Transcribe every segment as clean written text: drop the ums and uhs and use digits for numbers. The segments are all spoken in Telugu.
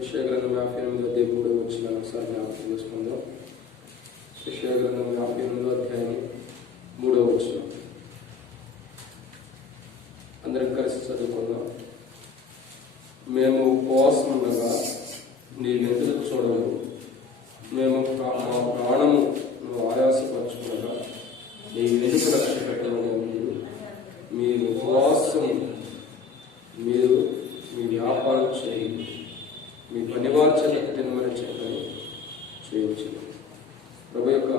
యెషయా గ్రంథం 58 వచ్చిన ఒకసారి జ్ఞాపకం చేసుకుందాం. యెషయా గ్రంథం 58 అధ్యాయం 3 వచ్చిన అందరం కలిసి చదువుకుందాం. మేము ఉపవాసం ఉండగా నీ వెలుగు చూడవు, మేము మా ప్రాణము నువ్వు ఆయాసపరచుకునగా నీ వెలుగు రక్ష పెట్టమని మీరు ఉపవాసం, మీరు మీ వ్యాపారం చేయండి, మీ పనివార్చన కఠినమైన చెప్పని చేయవచ్చు. ప్రభు యొక్క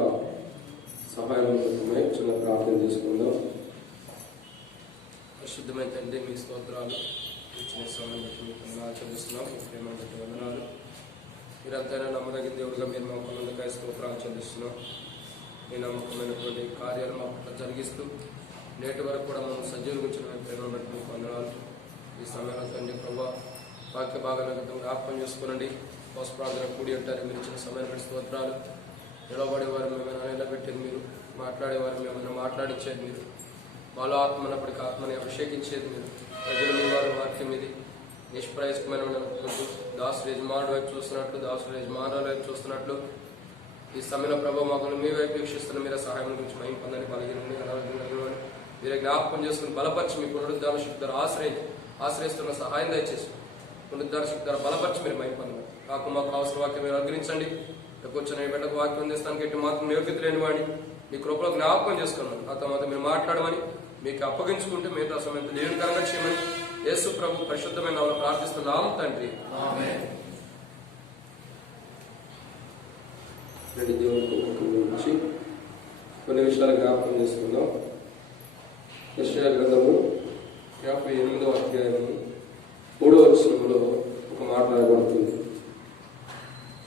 సహాయం కోసమై చిన్న ప్రార్థన చేసుకుందాం. పరిశుద్ధమైన తండ్రి, మీ స్తోత్రాలు ఇచ్చిన సమయం బట్టి మీకు ఆచరిస్తున్నాం. మీ ప్రేమ బట్టి వందనాలు. మీరంతైనా నమ్మదగిన దేవుడిగా మీరు మా ముందుకై స్తోత్రాలు చెల్లిస్తున్నాం. మీ నమ్మకమైనటువంటి కార్యాలు మా పట్ల జరిగిస్తూ నేటి వరకు కూడా మనం సజీవులుగా ప్రేమ బట్టి మీకు వందనాలు. ఈ సమయంలో తండ్రి ప్రభా వాక్య భాగాలను జ్ఞాపకం చేసుకోనండి. ఉపవాస ప్రార్థన కూడి ఉంటారు. మీరు ఇచ్చిన సమయం బట్టి స్తోత్రాలు. నిలబడేవారు మేమైనా నిలబెట్టేది మీరు, మాట్లాడేవారు మేమైనా మాట్లాడించేది మీరు, మాలో ఆత్మ ఉన్నప్పటికీ ఆత్మని అభిషేకించేది మీరు. ప్రజలు మీ వారి వాక్యం ఇది నిష్ప్రయాసమైన దాసుడు యజమానుడు వైపు చూస్తున్నట్లు, దాసుడు యజమానుల వైపు చూస్తున్నట్లు ఈ సమయంలో ప్రభావ మాకు మీ వైపు వీక్షిస్తున్న మీరే సహాయం గురించి మహిమ పొందని బలహీనని అనారోగ్యం మీరే జ్ఞాపకం చేసుకుని బలపరిచి మీ పునరుద్ధాన శక్తి ద్వారా ఆశ్రయిస్తున్న సహాయం దయచేసి పునరుద్ధాన శక్తి ద్వారా బలపరిచి మీరు మహిమ పొందండి. కాకు మాకు అవసర వాక్యం మీరు అనుగ్రహించండి. కూర్చొని బిడ్డకు వాక్యం అందిస్తానికి ఎట్టి మాత్రం యోగ్యత లేని వాడిని మీ కృపలో జ్ఞాపకం చేసుకున్నాను. ఆ తర్వాత మీరు మాట్లాడమని మీకు అప్పగించుకుంటే మిగతా సమయం దేవునికరంగా చేయమని యేసు ప్రభు పరిశుద్ధమైన నామములో ప్రార్థిస్తున్నాము తండ్రి, ఆమేన్. దేవుని గురించి కొన్ని విషయాలు జ్ఞాపకం చేసుకుందాం. యెషయా గ్రంథము 58 అధ్యాయము 3 వచనంలో ఒక మాట రాయబడుతుంది.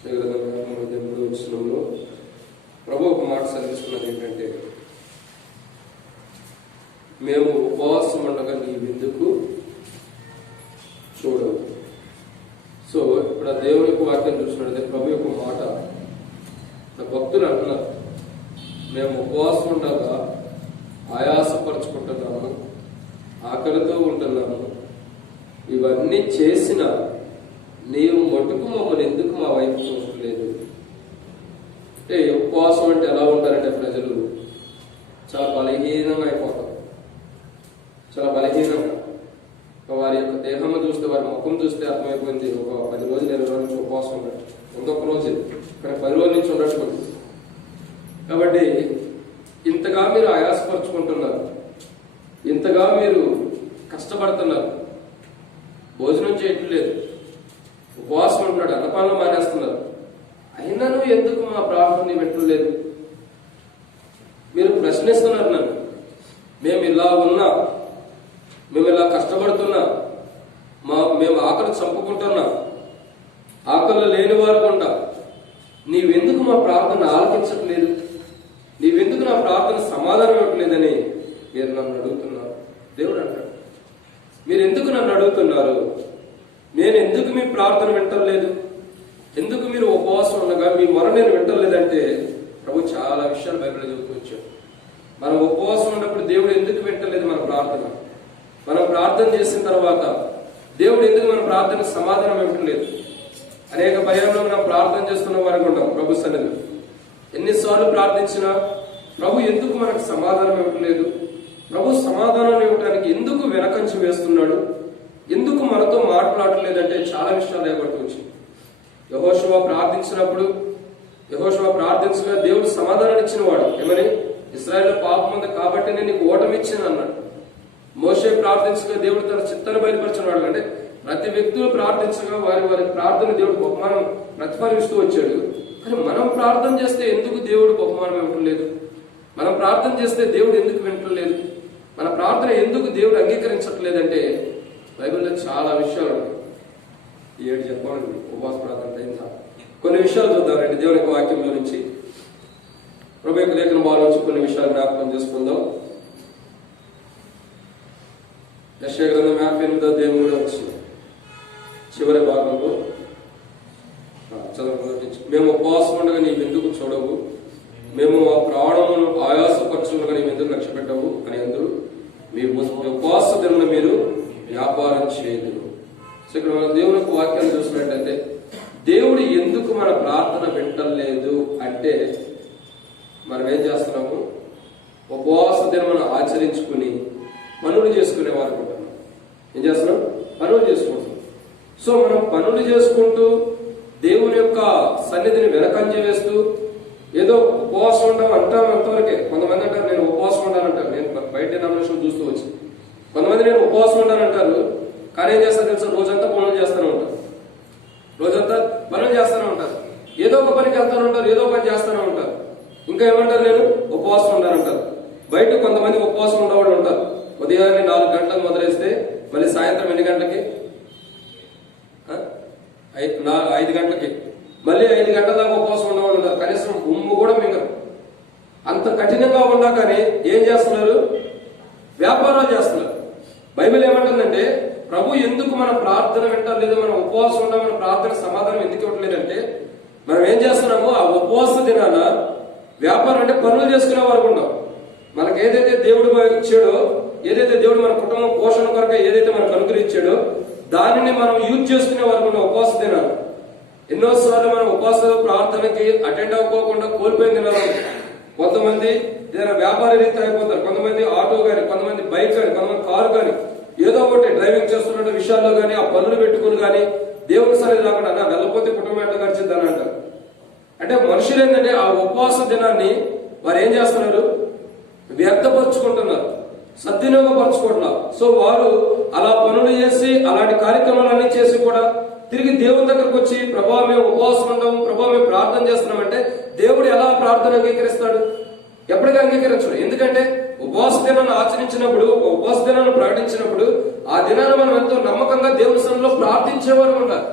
యెషయా గ్రంథం 3 వచనంలో ప్రభు ఒక మాట సెలవిస్తున్నది ఏంటంటే, మేము ఉపవాసం ఉండగా నీ విందుకు చూడవు. సో ఇప్పుడు ఆ దేవునికి వాక్యం చూసినట్లయితే ప్రభు యొక్క మాట భక్తులు అంటున్నారు, మేము ఉపవాసం ఉండగా ఆయాసపరుచుకుంటున్నాము, ఆకలితో ఉంటున్నాము, ఇవన్నీ చేసిన నీవు మటుకు మమ్మల్ని ఎందుకు మా వైపు చూడలేదు. అంటే ఉపవాసం అంటే ఎలా ఉంటారంటే ప్రజలు చాలా బలహీనంగా అయిపోతారు. చాలా బలహీనంగా వారి యొక్క దేహము చూస్తే, వారి ముఖం చూస్తే అర్థమైపోయింది ఒక 10 రోజులు 20 రోజుల నుంచి ఉపవాసం ఉన్నట్టు, ఇంకొక రోజు ఇక్కడ 10 రోజుల నుంచి ఉన్నట్టు. కాబట్టి ఇంతగా మీరు ఆయాసపరుచుకుంటున్నారు, ఇంతగా మీరు కష్టపడుతున్నారు, భోజనం చేయట్లేదు, ఉపవాసం ఉంటున్నాడు, అన్నపానం మానేస్తున్నారు, అయినను ఎందుకు మా ప్రార్థన వింటలేదు? మీరు ప్రశ్నిస్తున్నారు నన్ను. మేము ఇలా ఉన్నా, మేము ఇలా కష్టపడుతున్నా, మేము ఆకలి చంపుకుంటున్నా, ఆకలి లేని వారు కొంటా, నీవెందుకు మా ప్రార్థన ఆలకించట్లేదు, నీవెందుకు నా ప్రార్థన సమాధానం ఇవ్వట్లేదని మీరు నన్ను అడుగుతున్నారు. దేవుడు అంటాడు, మీరు ఎందుకు నన్ను అడుగుతున్నారు? నేను ఎందుకు మీ ప్రార్థన వింటలేదు? ఎందుకు మీరు ఉపవాసం ఉండగా మీ మొర నేను వింటలేదంటే ప్రభు చాలా విషయాలు బైబిల్లో చెబుతూ వచ్చాడు. మనం ఉపవాసం ఉన్నప్పుడు దేవుడు ఎందుకు వింటలేదు మన ప్రార్థన? మనం ప్రార్థన చేసిన తర్వాత దేవుడు ఎందుకు మన ప్రార్థన సమాధానం ఇవ్వట్లేదు? అనేక పర్యాయంలో మనం ప్రార్థన చేస్తున్న వారికి ఉంటాం ప్రభు సన్నిధిలో. ఎన్నిసార్లు ప్రార్థించినా ప్రభు ఎందుకు మనకు సమాధానం ఇవ్వట్లేదు? ప్రభు సమాధానం ఇవ్వడానికి ఎందుకు వెనకంచి వేస్తున్నాడు? ఎందుకు మనతో మాట్లాడలేదంటే చాలా విషయాలు ఏర్పడుతూ వచ్చింది. యెహోషువ ప్రార్థించినప్పుడు, యెహోషువ ప్రార్థించగా దేవుడు సమాధానం ఇచ్చిన వాడు. ఏమని? ఇశ్రాయేలు పాపం ఉంది కాబట్టి నేను నీకు ఓటమి ఇచ్చాను అన్నాడు. మోషే ప్రార్థించగా దేవుడు తన చిత్తాన్ని బయలుపరిచిన వాడు. అంటే ప్రతి వ్యక్తులు ప్రార్థించగా వారి వారి ప్రార్థన దేవుడు బహుమానం ప్రతిఫలిస్తూ వచ్చాడు. కానీ మనం ప్రార్థన చేస్తే ఎందుకు దేవుడు బహుమానం ఇవ్వట్లేదు? మనం ప్రార్థన చేస్తే దేవుడు ఎందుకు వింటలేదు? మన ప్రార్థన ఎందుకు దేవుడు అంగీకరించట్లేదంటే బైబిల్లో చాలా విషయాలు ఉన్నాయి. ఈ 7 చెప్పాలండి ఉపవాస ప్రార్థన టైం. కొన్ని విషయాలు చూద్దామండి దేవుని యొక్క వాక్యంలో నుంచి, ప్రభు యొక్క లేఖన భావం నుంచి కొన్ని విషయాలు జ్ఞాపకం చేసుకుందాం. యెషయా గ్రంథం 58 అధ్యాయం 3 వచ్చింది చివరి భాగంలో చదువు. మేము ఉపవాసం ఉండగా నీవు ఎందుకు చూడవు, మేము ఆ ప్రాణమును ఆయాసపరచుగా నీవు ఎందుకు లక్ష్య పెట్టవు అని అందరూ మీ ఉపవాస దినమున మీరు వ్యాపారం చేయదు. సో ఇక్కడ మనం దేవుని వాక్యాన్ని చూసినట్టయితే మనం ఏం చేస్తున్నాము? ఉపవాస దినమును ఆచరించుకుని పనులు చేసుకునే వారు ఉంటున్నాం. ఏం చేస్తున్నాం? పనులు చేసుకుంటున్నాం. సో మనం పనులు చేసుకుంటూ దేవుని యొక్క సన్నిధిని వెనకంజ వేస్తూ ఏదో ఉపవాసం ఉంటాం అంటాం. అంతవరకే. కొంతమంది అంటారు నేను ఉపవాసం ఉంటానంటారు. నేను బయట డినామినేషన్ చూస్తూ వచ్చి కొంతమంది నేను ఉపవాసం ఉంటానంటారు. కానీ ఏం చేస్తారు తెలుసా? రోజంతా పనులు చేస్తూనే ఉంటారు. రోజంతా పనులు చేస్తూనే ఉంటారు. ఏదో ఒక పనికి వెళ్తూనే ఉంటారు. ఏదో పని చేస్తూనే ఉంటారు. ఇంకా ఏమంటారు? నేను ఉపవాసం ఉంటానంటారు. బయట కొంతమంది ఉపవాసం ఉండేవాళ్ళు ఉంటారు. ఉదయాన్నే 4 గంటలకు మొదలేస్తే మళ్ళీ సాయంత్రం ఎన్ని గంటలకి? 5 గంటలకి. మళ్ళీ 5 గంటల దాకా ఉపవాసం ఉండేవాళ్ళు ఉంటారు. కనీసం ఉమ్ము కూడా మింగరు. అంత కఠినంగా ఉన్నా కానీ ఏం చేస్తున్నారు? వ్యాపారాలు చేస్తున్నారు. బైబిల్ ఏమంటుందంటే ప్రభు ఎందుకు మన ప్రార్థన వింటలేదు, మనం ఉపవాసం ఉంటాం, మన ప్రార్థన సమాధానం ఎందుకు ఇవ్వట్లేదంటే మనం ఏం చేస్తున్నాము? ఆ ఉపవాస దినాన వ్యాపారం అంటే పనులు చేసుకునే వారు ఉన్నాం. మనకు ఏదైతే దేవుడు ఇచ్చాడో, ఏదైతే దేవుడు మన కుటుంబం పోషణ కొరకు ఏదైతే మనకు అనుగ్రహించాడో దానిని మనం యూజ్ చేసుకునే వారు ఉన్న ఉపవాస దినాలు. ఎన్నోసార్లు మనం ఉపవాస ప్రార్థనకి అటెండ్ అవ్వకోకుండా కోల్పోయిన దినాలు. కొంతమంది ఏదైనా వ్యాపార రీతి అయిపోతారు, కొంతమంది ఆటో కానీ, కొంతమంది బైక్ కానీ, కొంతమంది కారు కానీ, ఏదో ఒకటి డ్రైవింగ్ చేస్తున్న విషయాల్లో కానీ ఆ పనులు పెట్టుకుని కానీ దేవుని సన్నిధి రాకుండా అన్న వెళ్ళకపోతే కుటుంబం ఎట్లా గడిచిద్దని అంటారు. అంటే మనుషులు ఏంటంటే ఆ ఉపవాస దినాన్ని వారు ఏం చేస్తున్నారు? వ్యర్థపరుచుకుంటున్నారు, సద్వినియోగపరచుకుంటున్నారు. సో వారు అలా పనులు చేసి అలాంటి కార్యక్రమాలన్నీ చేసి కూడా తిరిగి దేవుని దగ్గరకు వచ్చి ప్రభా మేము ఉపవాసం ఉంటాము, ప్రభా మేము ప్రార్థన చేస్తున్నామంటే దేవుడు ఎలా ప్రార్థన అంగీకరిస్తాడు? ఎప్పటికీ అంగీకరించడు. ఎందుకంటే ఉపవాస దినాన్ని ఆచరించినప్పుడు, ఉపవాస దినాన్ని ప్రకటించినప్పుడు ఆ దినాన్ని మనం ఎంతో నమ్మకంగా దేవుని సన్నిధిలో ప్రార్థించేవారు ఉండాలి.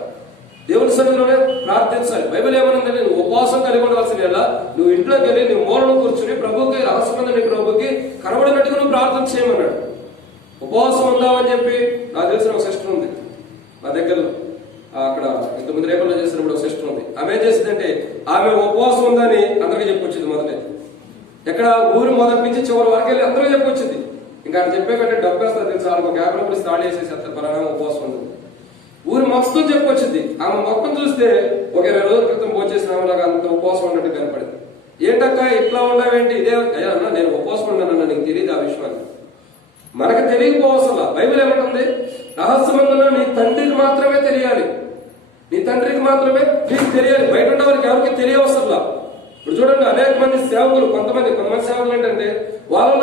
దేవుని సన్నిధిలోనే ప్రార్థించాలి. బైబిల్ ఏమనుందంటే నువ్వు ఉపవాసం కలిగి ఉండవలసిన ఎలా నువ్వు ఇంట్లోకి వెళ్ళి నువ్వు మూలను కూర్చుని ప్రభుకి రహస్యమైన ప్రభుకి కనబడినట్టుగా నువ్వు ప్రార్థన చేయమన్నాడు. ఉపవాసం ఉందామని చెప్పి నాకు తెలిసిన ఒక సిస్టర్ ఉంది మా దగ్గరలో. అక్కడ ఇంతమంది రేపల్లో చేసినప్పుడు ఒక సిస్టర్ ఉంది. ఆమె ఏం చేసిందంటే ఆమె ఉపవాసం ఉందని అందరికీ చెప్పొచ్చింది. మొదట ఎక్కడ ఊరు మొదటి నుంచి చివరి వరకు వెళ్ళి అందరూ చెప్పొచ్చింది. ఇంకా ఆయన చెప్పే కంటే డబ్బు వేస్తారు తెలుసు. వాళ్ళకి ఒక 50 రూపాయలు స్టార్ట్ చేసేసి అంత పలానా ఉపవాసం ఉంది ఊరు మొత్తం చెప్పొచ్చింది. ఆమె మొత్తం చూస్తే ఒక 20 రోజుల క్రితం భోజేసిన ఆమెలాగా అంత ఉపవాసం ఉన్నట్టు కనపడింది. ఏంటక్క ఇట్లా ఉండవేంటి? ఇదే అయ్యా అన్న నేను ఉపవాసం ఉన్నానన్న నీకు తెలియదు ఆ విషయాన్ని. మనకు తెలియకపోవసలా. బైబిల్ ఏమంటుంది? రహస్యమందున నీ తండ్రికి మాత్రమే తెలియాలి, నీ తండ్రికి మాత్రమే నీకు తెలియాలి. బయట ఉన్న వారికి ఎవరికి తెలియవసరలా. ఇప్పుడు చూడండి అనేక మంది సేవకులు, కొంతమంది సేవకులు ఏంటంటే వాళ్ళ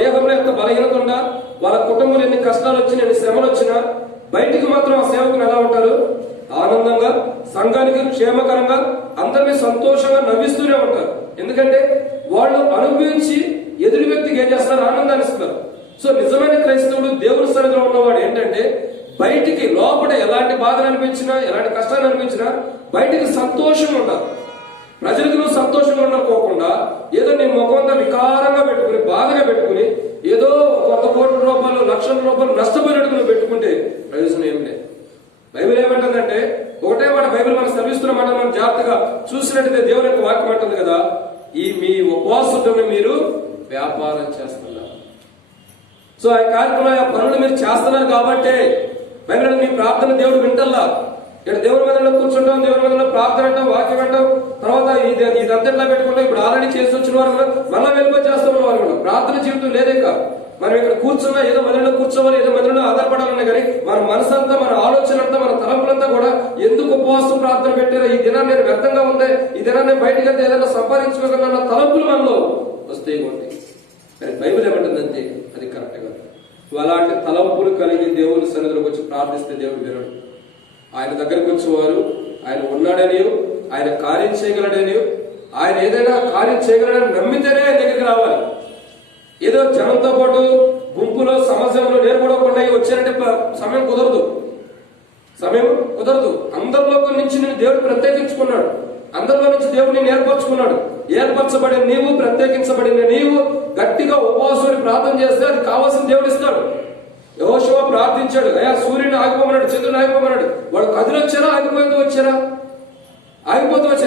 దేహంలో ఎంత బలహీనత ఉన్నా, వాళ్ళ కుటుంబంలో ఎన్ని కష్టాలు వచ్చినా, ఎన్ని శ్రమలు వచ్చినా బయటికి మాత్రం ఆ సేవకులు ఎలా ఉంటారు? ఆనందంగా, సంఘానికి క్షేమకరంగా, అందరినీ సంతోషంగా నవ్విస్తూనే ఉంటారు. ఎందుకంటే వాళ్ళు అనుభవించి ఎదుటి వ్యక్తికి ఏం చేస్తారు? ఆనందాన్ని ఇస్తున్నారు. సో నిజమైన క్రైస్తవుడు దేవుని సన్నిధిలో ఉన్నవాడు ఏంటంటే బయటికి లోపల ఎలాంటి బాధలు అనిపించినా, ఎలాంటి కష్టాలు అనిపించినా బయటికి సంతోషంగా ఉండాలి. ప్రజలకు నువ్వు సంతోషంగా ఉండకపోకుండా ఏదో నీ ముఖంతా వికారంగా పెట్టుకుని, బాధగా పెట్టుకుని ఏదో 100 కోట్ల రూపాయలు, లక్షల రూపాయలు నష్టపోయినట్టు నువ్వు పెట్టుకుంటే ప్రయోజనం ఏమి లేదు. బైబిల్ ఏమంటుందంటే ఒకటే మాట, బైబిల్ మనం శ్రమిస్తున్న మాట మనం జాగ్రత్తగా చూసినట్టయితే దేవుని యొక్క వాక్యం అంటుంది కదా, ఈ మీ ఉపవాసంతో మీరు వ్యాపారం చేస్తున్నారు. సో ఆ కార్యక్రమం ఆ పనులు మీరు చేస్తున్నారు కాబట్టి బైబిల్ మీ ప్రార్థన దేవుడు వింటల్లా. ఇక్కడ దేవుని మీద కూర్చుంటాం, దేవుని మీద ప్రార్థన అంటాం, వాక్యం అంటాం, తర్వాత ఇదంతట్లా పెట్టుకుంటాం. ఇప్పుడు ఆల్రెడీ చేసి వచ్చిన వారు మళ్ళీ వెళ్ళిపోయి చేస్తున్న వారు కూడా ప్రార్థన జీవితం లేదే కాదు. మనం ఇక్కడ కూర్చున్నా ఏదో మందిరంలో కూర్చోవాలి, ఏదో మందిరంలో ఆధారపడాలన్నా కానీ మన మనసంతా, మన ఆలోచన అంతా, మన తలంపులంతా కూడా ఎందుకు ఉపవాసం ప్రార్థన పెట్టారో, ఈ దినాన్ని నేను వ్యర్థంగా ఉంది, ఈ దినాన్ని బయటకు వెళ్తే ఏదైనా సంపాదించుకోగలన్న తలంపులు మనలో వస్తాయి ఉంటాయి. కానీ బైబిల్ ఏమంటుందంటే అది కరెక్ట్ గా. అలాంటి తలంపులు కలిగి దేవుని సన్నిధిలోకి వచ్చి ప్రార్థిస్తే దేవుడు వినడు. ఆయన దగ్గరకు వచ్చేవారు ఆయన ఉన్నాడని, ఆయన కార్యం చేయగలడని, ఆయన ఏదైనా కార్యం చేయగలడని నమ్మితేనే ఆయన దగ్గరికి రావాలి. ఏదో జనంతో పాటు గుంపులో సమాజంలో నేర్పడకుండా వచ్చారంటే సమయం కుదరదు. అందరిలో నుంచి నేను దేవుడు ప్రత్యేకించుకున్నాడు. అందరిలో నుంచి దేవుడిని ఏర్పరచుకున్నాడు. ఏర్పరచబడిన నీవు, ప్రత్యేకించబడిన నీవు గట్టిగా ఉపవాసాన్ని ప్రార్థన చేస్తే అది కావాల్సిన దేవుడు ఇస్తాడు. యెహోషువ ప్రార్థించాడు, అయ్యా సూర్యుని ఆగిపోమన్నాడు, చంద్రుని ఆగిపోమన్నాడు. వాడు కదిలి వచ్చారా, ఆగిపోతూ వచ్చారా?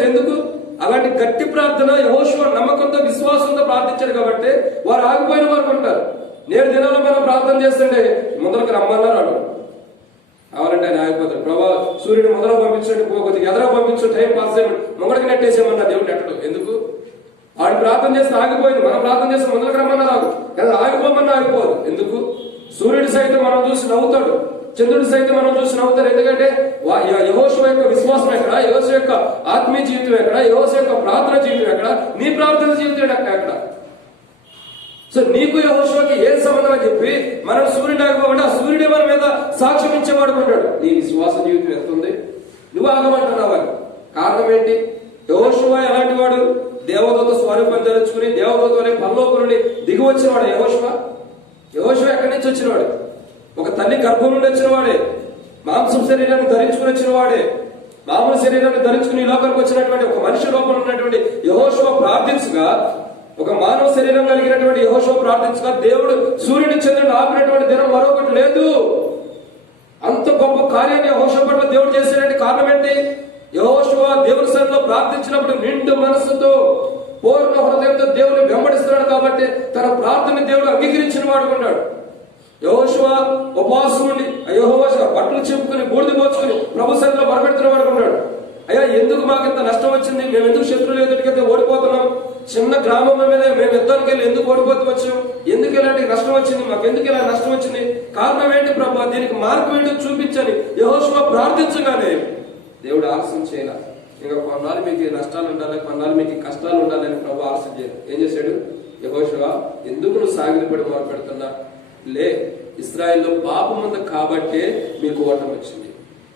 ఎందుకు? అలాంటి గట్టి ప్రార్థన యెహోషువ నమ్మకంతో, విశ్వాసంతో ప్రార్థించాడు కాబట్టి వారు ఆగిపోయిన వారు ఉంటారు. నేడు దినాల్లో మనం ప్రార్థన చేస్తుంటే మొదలకు రమ్మన్నారు కావాలంటే ఆయన ఆగిపోతాడు. ప్రభా సూర్యుని మొదలు పంపించండి, కొద్దిగా ఎదరా పంపించు, టైం పాస్ చేయమని మొదటికి నెట్టేసేమన్నా దేవుడు నెట్టడు. ఎందుకు? వాడు ప్రార్థన చేస్తే ఆగిపోయింది, మనం ప్రార్థన చేస్తే మొదలు రమ్మన్నా రాదు కదా, ఆగిపోమన్నా ఆగిపోదు. ఎందుకు? సూర్యుడు సైతం మనం చూసి నవ్వుతాడు, చంద్రుడి సైతం మనం చూసి నవ్వుతారు. ఎందుకంటే యెహోషువ యొక్క విశ్వాసం ఎక్కడ, యెహోషువ యొక్క ఆత్మీయ జీవితం ఎక్కడ, యెహోషువ యొక్క ప్రార్థన జీవితం ఎక్కడ, నీ ప్రార్థన జీవితం ఎక్కడ? సో నీకు యెహోషువకి ఏ సంబంధం అని చెప్పి మనం సూర్యుడు ఆగిపోకుండా ఆ సూర్యుడే మన మీద సాక్ష్యం ఇచ్చేవాడు ఉంటాడు. నీ విశ్వాస జీవితం ఎంత ఉంది? నువ్వు ఆగమంటున్నావు. కారణం ఏంటి? యెహోషువ ఎలాంటి వాడు? దేవదూత స్వరూపం ధరించుకుని దేవదూత అనే పరలోకం నుండి దిగి వచ్చినవాడు యెహోషువ. యెహోషువ ఎక్కడి నుంచి వచ్చినవాడు? ఒక తల్లి గర్భం నుండి వచ్చిన వాడే, మాంసం శరీరాన్ని ధరించుకుని వచ్చిన వాడే, మామూలు శరీరాన్ని ధరించుకుని ఈ లోకానికి వచ్చినటువంటి ఒక మనిషి లోపల ఉన్నటువంటి యెహోషువ ప్రార్థించగా, ఒక మానవ శరీరం కలిగినటువంటి యెహోషువ ప్రార్థించగా దేవుడు సూర్యుని చంద్రుని ఆపినటువంటి దినం మరొకటి లేదు. అంత గొప్ప కార్యాన్ని యెహోషువ పట్ల దేవుడు చేసేటువంటి కారణం ఏంటి? యెహోషువ దేవుని సన్నిధిలో ప్రార్థించినప్పుడు నిండు మనస్సుతో పూర్ణ హృదయంతో దేవుని వెంబడిస్తున్నాడు కాబట్టి తన ప్రార్థన దేవుడు అంగీకరించిన వాడుకున్నాడు. యెహోషువ ఉపవాసం ఉండి యెహోవా బట్టలు చెప్పుకుని బూడిద పోచుకుని ప్రభు సన్నిధిలో మొరపెడుతున్న వాడుకున్నాడు. అయ్యా, ఎందుకు మాకు ఇంత నష్టం వచ్చింది? మేము ఎందుకు శత్రువులు ఎదుటికైతే ఓడిపోతున్నాం? చిన్న గ్రామం మీద మేము యుద్ధానికి వెళ్ళి ఎందుకు ఓడిపోతూ వచ్చాం? ఎందుకు ఇలాంటి నష్టం వచ్చింది? మాకు ఎందుకు ఇలా నష్టం వచ్చింది? కారణం ఏంటి ప్రభు? దీనికి మార్గం ఏంటో చూపించని యెహోషువ ప్రార్థించగానే దేవుడు ఆలస్యం చేయాల. ఇంకా కొన్నాళ్ళు మీకు నష్టాలు ఉండాలి, కొన్నాళ్ళు మీకు కష్టాలు ఉండాలని ప్రభు ఆలస్యం చేయరు. ఏం చేశాడు? యెహోషువ, ఎందుకు నువ్వు సాగిలపడి మొరపెడుతున్నా? లే, ఇశ్రాయేల్లో పాపం ఉంది కాబట్టే మీకు ఓటమి వచ్చింది.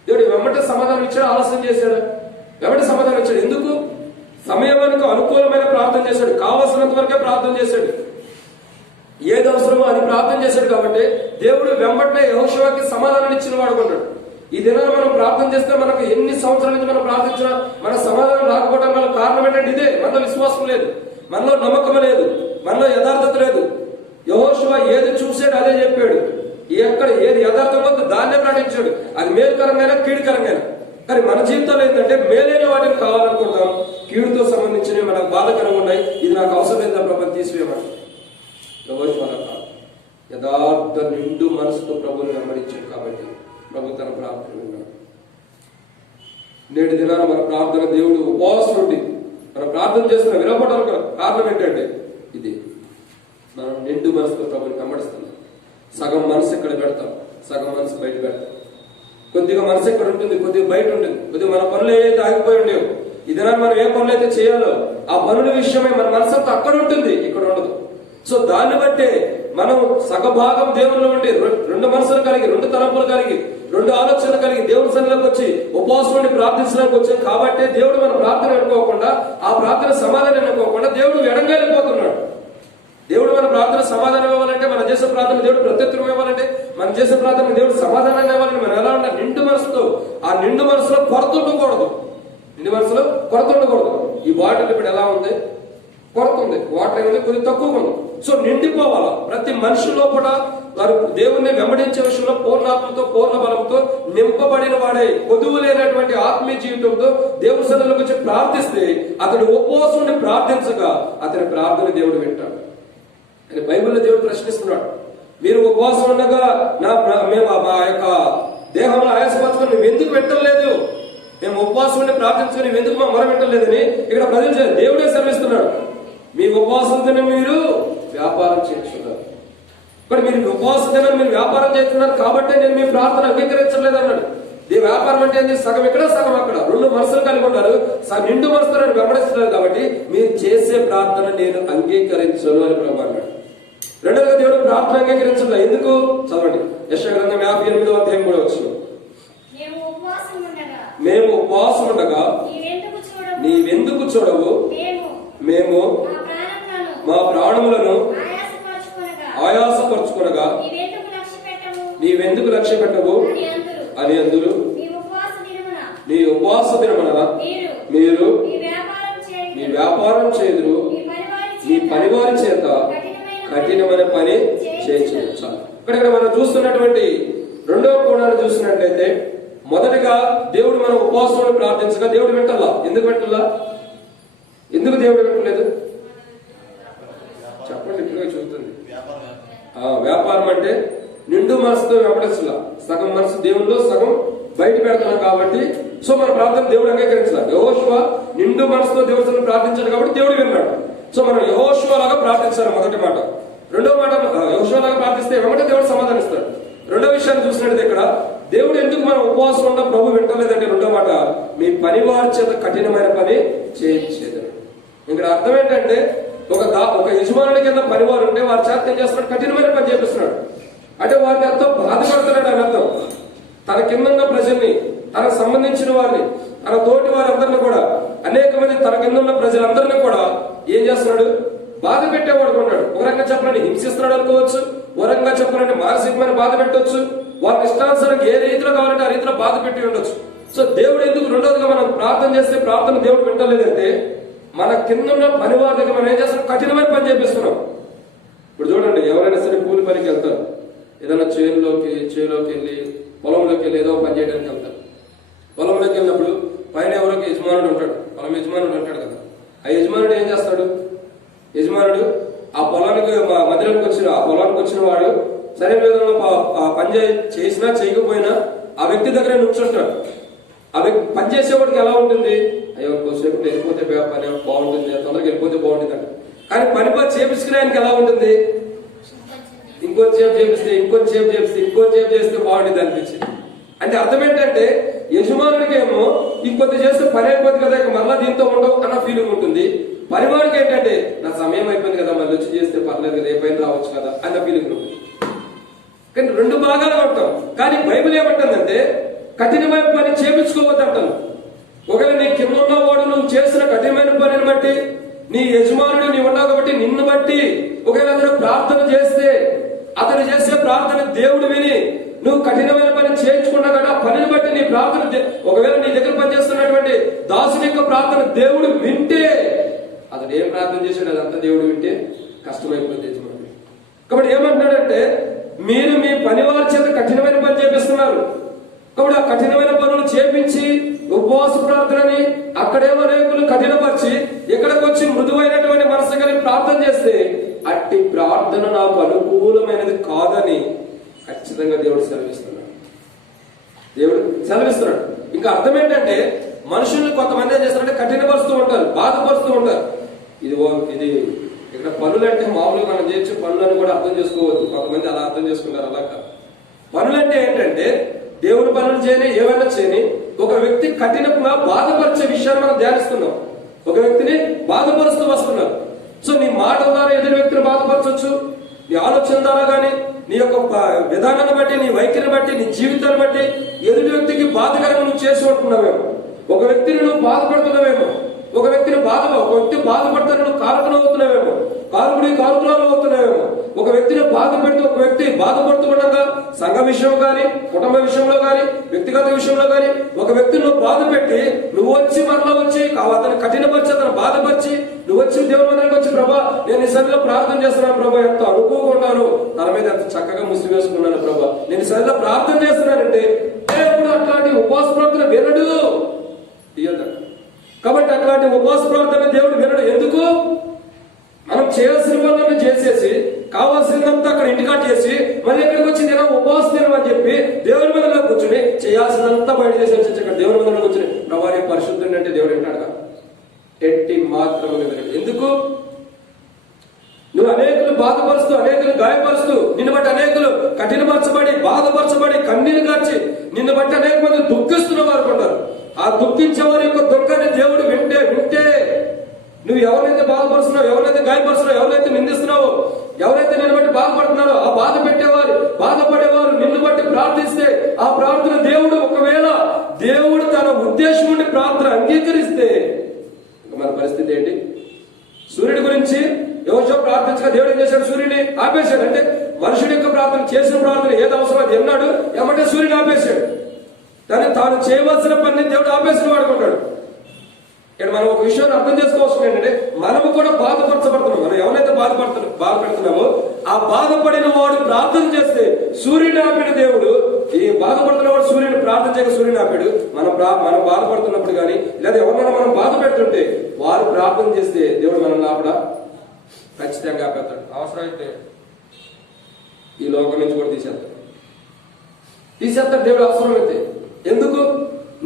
దేవుడు వెంబట సమాధానం ఇచ్చాడు, ఆలస్యం చేశాడు. వెంబట సమాధానం ఇచ్చాడు. ఎందుకు? సమయానికి అనుకూలమైన ప్రార్థన చేశాడు, కావలసినంత వరకే ప్రార్థన చేశాడు, ఏది అవసరమో అని ప్రార్థన చేశాడు. కాబట్టి దేవుడు వెంబటనే యెహోషువకి సమాధానం ఇచ్చిన వాడుకుంటాడు. ఈ దినాన్ని మనం ప్రార్థన చేస్తే మనకు ఎన్ని సంవత్సరాల నుంచి మనం ప్రార్థించినా మన సమాధానం రాకపోవడం వల్ల కారణం ఏంటంటే ఇదే. మనలో విశ్వాసం లేదు, మనలో నమ్మకం లేదు, మనలో యథార్థత లేదు. యెహోషువ ఏది చూశాడు అదే చెప్పాడు. ఎక్కడ ఏది యథార్థం వద్దు దాన్నే ప్రకటించాడు. అది మేలుకరంగా కీడుకరంగా. కానీ మన జీవితంలో ఏంటంటే మేలైన వాటిని కావాలనుకుంటాం, కీడుతో సంబంధించినవి మనకు బాధకరంగా ఉన్నాయి. ఇది నాకు అవసరం లేదా ప్రభు తీసివేయమని. యెహోషువ యథార్థ నిండు మనసుతో ప్రభుని వెంబడించాడు కాబట్టి ప్రభు తన ప్రార్థన విన్నాడు. నేటి దినాన మన ప్రార్థన దేవుడు ఉపవాసం ఉండి మనం ప్రార్థన చేస్తున్న వినపడాలి. కారణం ఏంటంటే ఇది, మనం నిండు మనసుతో ప్రభుని వెంబడిస్తున్నాం. సగం మనసు ఇక్కడ పెడతాం, సగం మనసు బయట పెడతాం. కొద్దిగా మనసు ఎక్కడ ఉంటుంది, కొద్దిగా బయట ఉంటుంది. కొద్దిగా మన పనులు ఏదైతే ఆగిపోయి ఉండేవో, ఈ దినాన్ని మనం ఏ పనులు అయితే చేయాలో ఆ పనుల విషయమై మన మనసు అంతా అక్కడ ఉంటుంది, ఇక్కడ ఉండదు. సో దాన్ని బట్టే మనం సగభాగం దేవుల్లో ఉండి రెండు మనసులు కలిగి, రెండు తలంపులు కలిగి, రెండు ఆలోచనలు కలిగి దేవుని సన్నిధిలోకి వచ్చి ఉపవాసం నుండి ప్రార్థించడానికి వచ్చాం. కాబట్టి దేవుడు మన ప్రార్థన ఎన్నుకోకుండా, ఆ ప్రార్థన సమాధానం ఎన్నుకోకుండా దేవుడు ఎడంగా వెళ్ళిపోతున్నాడు. దేవుడు మన ప్రార్థన సమాధానం ఇవ్వాలంటే, మనం చేసే ప్రార్థన దేవుడు ప్రత్యుత్తరం ఇవ్వాలంటే, మనం చేసే ప్రార్థన దేవుడు సమాధానం ఇవ్వాలని మనం ఎలా ఉండాలి? నిండు మనసుతో. ఆ నిండు మనసులో కొరత ఉండకూడదు. నిండు మనసులో కొరత ఉండకూడదు. ఈ బాటిల్ ఇప్పుడు ఎలా ఉంది? కొరత ఉంది, వాటర్ ఏమైంది? కొద్దిగా తక్కువగా ఉంది. సో నిండిపోవాలా. ప్రతి మనిషి లోపల వారు దేవుణ్ణి వెంబడించే విషయంలో పూర్ణాత్మతో పూర్ణ బలంతో నింపబడిన వాడే, కొదువు లేనటువంటి ఆత్మీయ జీవితంతో దేవుని సన్నిధిలోకి వచ్చి ప్రార్థిస్తే అతడు ఉపవాసం నుండి ప్రార్థించగా అతని ప్రార్థన దేవుడు వింటాడు. అని బైబిల్లో దేవుడు ప్రశ్నిస్తున్నాడు. మీరు ఉపవాసం ఉండగా మేము మా యొక్క దేహంలో ఆయాసపరచుకొని నువ్వు ఎందుకు పెట్టలేదు? మేము ఉపవాసం ఉండి ప్రార్థించుకొని నువ్వు ఎందుకు మా మొర పెట్టలేదని ఇక్కడ ప్రజలు దేవుడే శ్రమిస్తున్నాడు. మీ ఉపవాసం దినం మీరు వ్యాపారం చేస్తున్నారు. ఇప్పుడు మీరు ఉపవాస దినం మీరు వ్యాపారం చేస్తున్నారు కాబట్టి నేను మీ ప్రార్థన అంగీకరించలేదు అన్నాడు. ఈ వ్యాపారం అంటే ఏంటి? సగం ఇక్కడ సగం అక్కడ, రెండు మనసులు కలిగి ఉన్నారు. నిండు మనసుతో నేను వెంబడిస్తున్నారు కాబట్టి మీరు చేసే ప్రార్థన నేను అంగీకరించను అని ప్రభు అన్నాడు. రెండవగా దేవుడు ప్రార్థన అంగీకరించలేదు. ఎందుకు? చదవండి, యెషయా గ్రంథం 58వ అధ్యాయం 3వ వచనం. మేము ఉపవాసం ఉండగా నీవెందుకు చూడవు? మేము మా ప్రాణములను ఆయాసపరచుకొనగా నీవెందుకు లక్ష్య పెట్టవు అని అందురు. నీ ఉపవాస దినమున మీరు మీ వ్యాపారం చేదురు, మీ పనివారి చేత కఠినమైన పని చేయించాలి. ఇక్కడ మనం చూస్తున్నటువంటి రెండవ కోణాన్ని చూస్తున్నట్లయితే, మొదటిగా దేవుడు మనం ఉపవాసం ప్రార్థించగా దేవుడు వింటల్లా. ఎందుకు వింటల్లా? ఎందుకు దేవుడు వింటలేదు చెప్పండి. ఇప్పుడే చూస్తుంది. వ్యాపారం అంటే నిండు మనసుతో వెంబడించాల. సగం మనసు దేవుల్లో, సగం బయట పెడతాం కాబట్టి సో మన ప్రార్థన దేవుడు అంగీకరించాలి. యెహోషువ నిండు మనసుతో దేవుడిని ప్రార్థించాడు కాబట్టి దేవుడు విన్నాడు. సో మనం యెహోషువలాగా ప్రార్థించాలి మొదటి మాట. రెండో మాట, యెహోషువలాగా ప్రార్థిస్తే వెంటనే దేవుడు సమాధానం ఇస్తాడు. రెండో విషయాన్ని చూసినట్టు ఇక్కడ దేవుడు ఎందుకు మనం ఉపవాసం ఉన్న ప్రభు వింటలేదంటే రెండో మాట, మీ పని వారి చేత కఠినమైన పని చేయించేది. ఇక్కడ అర్థం ఏంటంటే ఒక యజమానుడి కింద పనివారు ఉంటే వారి చేత ఏం చేస్తున్నాడు, కఠినమైన పని చేపిస్తున్నాడు. అంటే వారిని ఎంతో బాధపడుతున్నాడు అని అర్థం. తన కింద ఉన్న ప్రజల్ని, తనకు సంబంధించిన వారిని, తన తోటి వారందరినీ కూడా, అనేక మంది తన కింద ఉన్న ప్రజలందరినీ కూడా ఏం చేస్తున్నాడు, బాధ పెట్టేవాడు ఉన్నాడు. ఒక రకంగా చెప్పాలంటే హింసిస్తున్నాడు అనుకోవచ్చు, ఒక రకంగా చెప్పాలంటే మానసికమైన బాధ పెట్టవచ్చు, వారి ఇష్టానుసారంగా ఏ రీతిలో కావాలంటే ఆ రీతిలో బాధ పెట్టి ఉండొచ్చు. సో దేవుడు ఎందుకు రెండోదిగా మనం ప్రార్థన చేస్తే ప్రార్థన దేవుడు వింటలేదంటే, మన కింద ఉన్న పని వారి దగ్గర మనం ఏం చేస్తున్నాం, కఠినమైన పని చేపిస్తున్నాం. ఇప్పుడు చూడండి, ఎవరైనా సరే కూలి పనికి వెళ్తారు, ఏదైనా చేనులోకి వెళ్ళి పొలంలోకి వెళ్ళి ఏదో పని చేయడానికి వెళ్తారు. పొలంలోకి వెళ్ళినప్పుడు పైన ఎవరికి యజమానుడు ఉంటాడు, పొలం యజమానుడు ఉంటాడు కదా. ఆ యజమానుడు ఏం చేస్తాడు, యజమానుడు ఆ పొలానికి పొలానికి వచ్చిన వాడు సరైన విధంగా పని చేసినా చేయకపోయినా ఆ వ్యక్తి దగ్గర నుంచుంటాడు. ఆ వ్యక్తి పని చేసేవాడికి ఎలా ఉంటుంది, అయ్యో కొద్దిసేపు వెళ్ళిపోతే పని బాగుంటుంది, తొందరగా వెళ్ళిపోతే బాగుంటుంది అంట. కానీ పని చేపించుకునే ఆయనకి ఎలా ఉంటుంది, ఇంకొంచేపు చేస్తే బాగుంటుంది అనిపించింది. అంటే అర్థం ఏంటంటే యజమానుడికి ఏమో ఇంకొద్ది చేస్తే పని అయిపోతుంది కదా, మళ్ళా దీంతో ఉండవు అన్న ఫీలింగ్ ఉంటుంది. పనివాడికి ఏంటంటే నా సమయం అయిపోయింది కదా, మళ్ళీ వచ్చి చేస్తే పర్లేదు కదా, రేపైనా రావచ్చు కదా అన్న ఫీలింగ్ ఉంటుంది. కానీ రెండు భాగాలుగా ఉంటాం. కానీ బైబిల్ ఏమంటుందంటే కఠినమైన పని చేపించుకోవద్దు అంటాను. ఒకవేళ నీ కింద ఉన్నవాడు నువ్వు చేసిన కఠినమైన పనిని బట్టి, నీ యజమానుడు నీవు ఉన్నావు కాబట్టి నిన్ను బట్టి ఒకవేళ అతను ప్రార్థన చేస్తే, అతను చేసే ప్రార్థన దేవుడు విని నువ్వు కఠినమైన పని చేయించుకున్నా కదా, ఆ పనిని బట్టి నీ ప్రార్థన, ఒకవేళ నీ దగ్గర పనిచేస్తున్నటువంటి దాసుని యొక్క ప్రార్థన దేవుడు వింటే, అతడు ఏం ప్రార్థన చేశాడు అదంతా దేవుడు వింటే కష్టమైపోయింది యజమానుడు. కాబట్టి ఏమంటాడంటే, మీరు మీ పని వారి చేత కఠినమైన పని చేపిస్తున్నారు కాబట్టి ఆ కఠినమైన పనులు చేపించి ఉపవాస ప్రార్థనని అక్కడేమో అనేకులు కఠినపరిచి ఇక్కడికి వచ్చి మృదువైనటువంటి మనసు కలిగి ప్రార్థన చేస్తే అట్టి ప్రార్థన నాకు అనుకూలమైనది కాదని ఖచ్చితంగా దేవుడు సెలవిస్తున్నాడు. ఇంకా అర్థం ఏంటంటే మనుషుల్ని కొంతమంది ఏం చేస్తారంటే కఠినపరుస్తూ ఉంటారు, బాధపరుస్తూ ఉంటారు. ఇది ఇక్కడ పనులు అంటే మామూలుగా మనం చేయొచ్చు, పనులను కూడా అర్థం చేసుకోవద్దు. కొంతమంది అలా అర్థం చేసుకుంటారు. అలా కాదు. పనులంటే ఏంటంటే దేవుని పనులు చేయని, ఏమైనా చేయని ఒక వ్యక్తి కఠినంగా బాధపరిచే విషయాన్ని మనం ధ్యానిస్తున్నాం. ఒక వ్యక్తిని బాధపరుస్తూ వస్తున్నాం. సో నీ మాట ద్వారా ఎదురు వ్యక్తిని బాధపరచవచ్చు, నీ ఆలోచన ద్వారా కానీ, నీ యొక్క విధానాన్ని బట్టి, నీ వైఖరిని బట్టి, నీ జీవితాన్ని బట్టి ఎదుటి వ్యక్తికి బాధకరంగా నువ్వు చేసి ఉంటున్నావేమో, ఒక వ్యక్తిని నువ్వు బాధపడుతున్నావేమో, ఒక వ్యక్తి బాధపడతాను నువ్వు కారకులు అవుతున్నావేమో, ఒక వ్యక్తిని బాధ పెడుతూ ఒక వ్యక్తి బాధపడుతూ ఉండగా సంఘ విషయం కానీ, కుటుంబ విషయంలో కానీ, వ్యక్తిగత విషయంలో కానీ ఒక వ్యక్తిని నువ్వు బాధ పెట్టి నువ్వు వచ్చి మరలా వచ్చి అతను కఠినపరిచి, అతను బాధపరిచి నువ్వు వచ్చి దేవుని మందిరానికి వచ్చి, ప్రభా నేను ఈ సరిలో ప్రార్థన చేస్తున్నాను ప్రభా, ఎంత అనుకోకుండాను తన మీద ఎంత చక్కగా ముసుగు వేసుకున్నాను ప్రభా, నేను సరిలో ప్రార్థన చేస్తున్నానంటే దేవుడు అట్లాంటి ఉపవాస ప్రార్థన వినడు. కాబట్టి అట్లాంటి ఉపవాస ప్రార్థన దేవుడు వినడు. ఎందుకు? మనం చేయాల్సిన పనులను చేసేసి కావాల్సిందంతా అక్కడ ఇంటికాట చేసి మళ్ళీ ఎక్కడికి వచ్చి నేను ఉపవాస దినం అని చెప్పి దేవుని మందిరంలో కూర్చుని చేయాల్సిందంతా బయట చేసి వచ్చి ఇక్కడ దేవుని మందిరంలో కూర్చుని ప్రభావి పరిశుద్ధుడు అంటే దేవుడు ఏంటాడు? ఎట్టి మాత్రమే వినడు. ఎందుకు? నువ్వు అనేకులు బాధపరుస్తూ, అనేకులు గాయపరుస్తూ, నిన్ను బట్టి అనేకులు కఠినపరచబడి, బాధపరచబడి, కన్నీరు కార్చి నిన్ను బట్టి అనేక మంది దుఃఖిస్తున్న వారు ఉంటారు. ఆ దుఃఖించే వారి యొక్క దుఃఖాన్ని దేవుడు వింటే నువ్వు ఎవరైతే బాధపరుస్తున్నావు, ఎవరైతే గాయపరుస్తున్నావు, ఎవరైతే నిందిస్తున్నావో, ఎవరైతే నిన్ను బట్టి బాధపడుతున్నారో ఆ బాధపడేవారు నిన్ను బట్టి ప్రార్థిస్తే ఆ ప్రార్థన దేవుడు, ఒకవేళ దేవుడు తన ఉద్దేశం ఉండి ప్రార్థన అంగీకరిస్తే మన పరిస్థితి ఏంటి? సూర్యుడి గురించి ఎవరో ప్రార్థించగా దేవుడు ఏం చేశాడు? సూర్యుని ఆపేశాడు. అంటే మనుషుడి యొక్క ప్రార్థన, చేసిన ప్రార్థన ఏది అవసరం అది ఎన్నాడు ఏమంటే సూర్యుని ఆపేశాడు. కానీ తాను చేయవలసిన పని దేవుడు ఆపేసిన వాడుకుంటాడు. ఇక్కడ మనం ఒక విషయాన్ని అర్థం చేసుకోవాల్సింది ఏంటంటే, మనము కూడా బాధపరచబడుతున్నాం. మనం ఎవరైతే బాధపడుతున్నామో ఆ బాధపడిన వాడు ప్రార్థన చేస్తే సూర్యుని ఆపిన దేవుడు, ఈ బాధపడుతున్న వాడు సూర్యుని ప్రార్థన చేయక సూర్యుని ఆపాడు. మనం బాధపడుతున్నప్పుడు కానీ లేదా ఎవరైనా మనం బాధ పెడుతుంటే వారు ప్రార్థన చేస్తే దేవుడు మనం ఆపడా ఖచ్చితంగా ఆపేస్తాడు. అవసరమైతే ఈ లోకం నుంచి కూడా తీసేస్తాడు దేవుడు అవసరమైతే. ఎందుకు?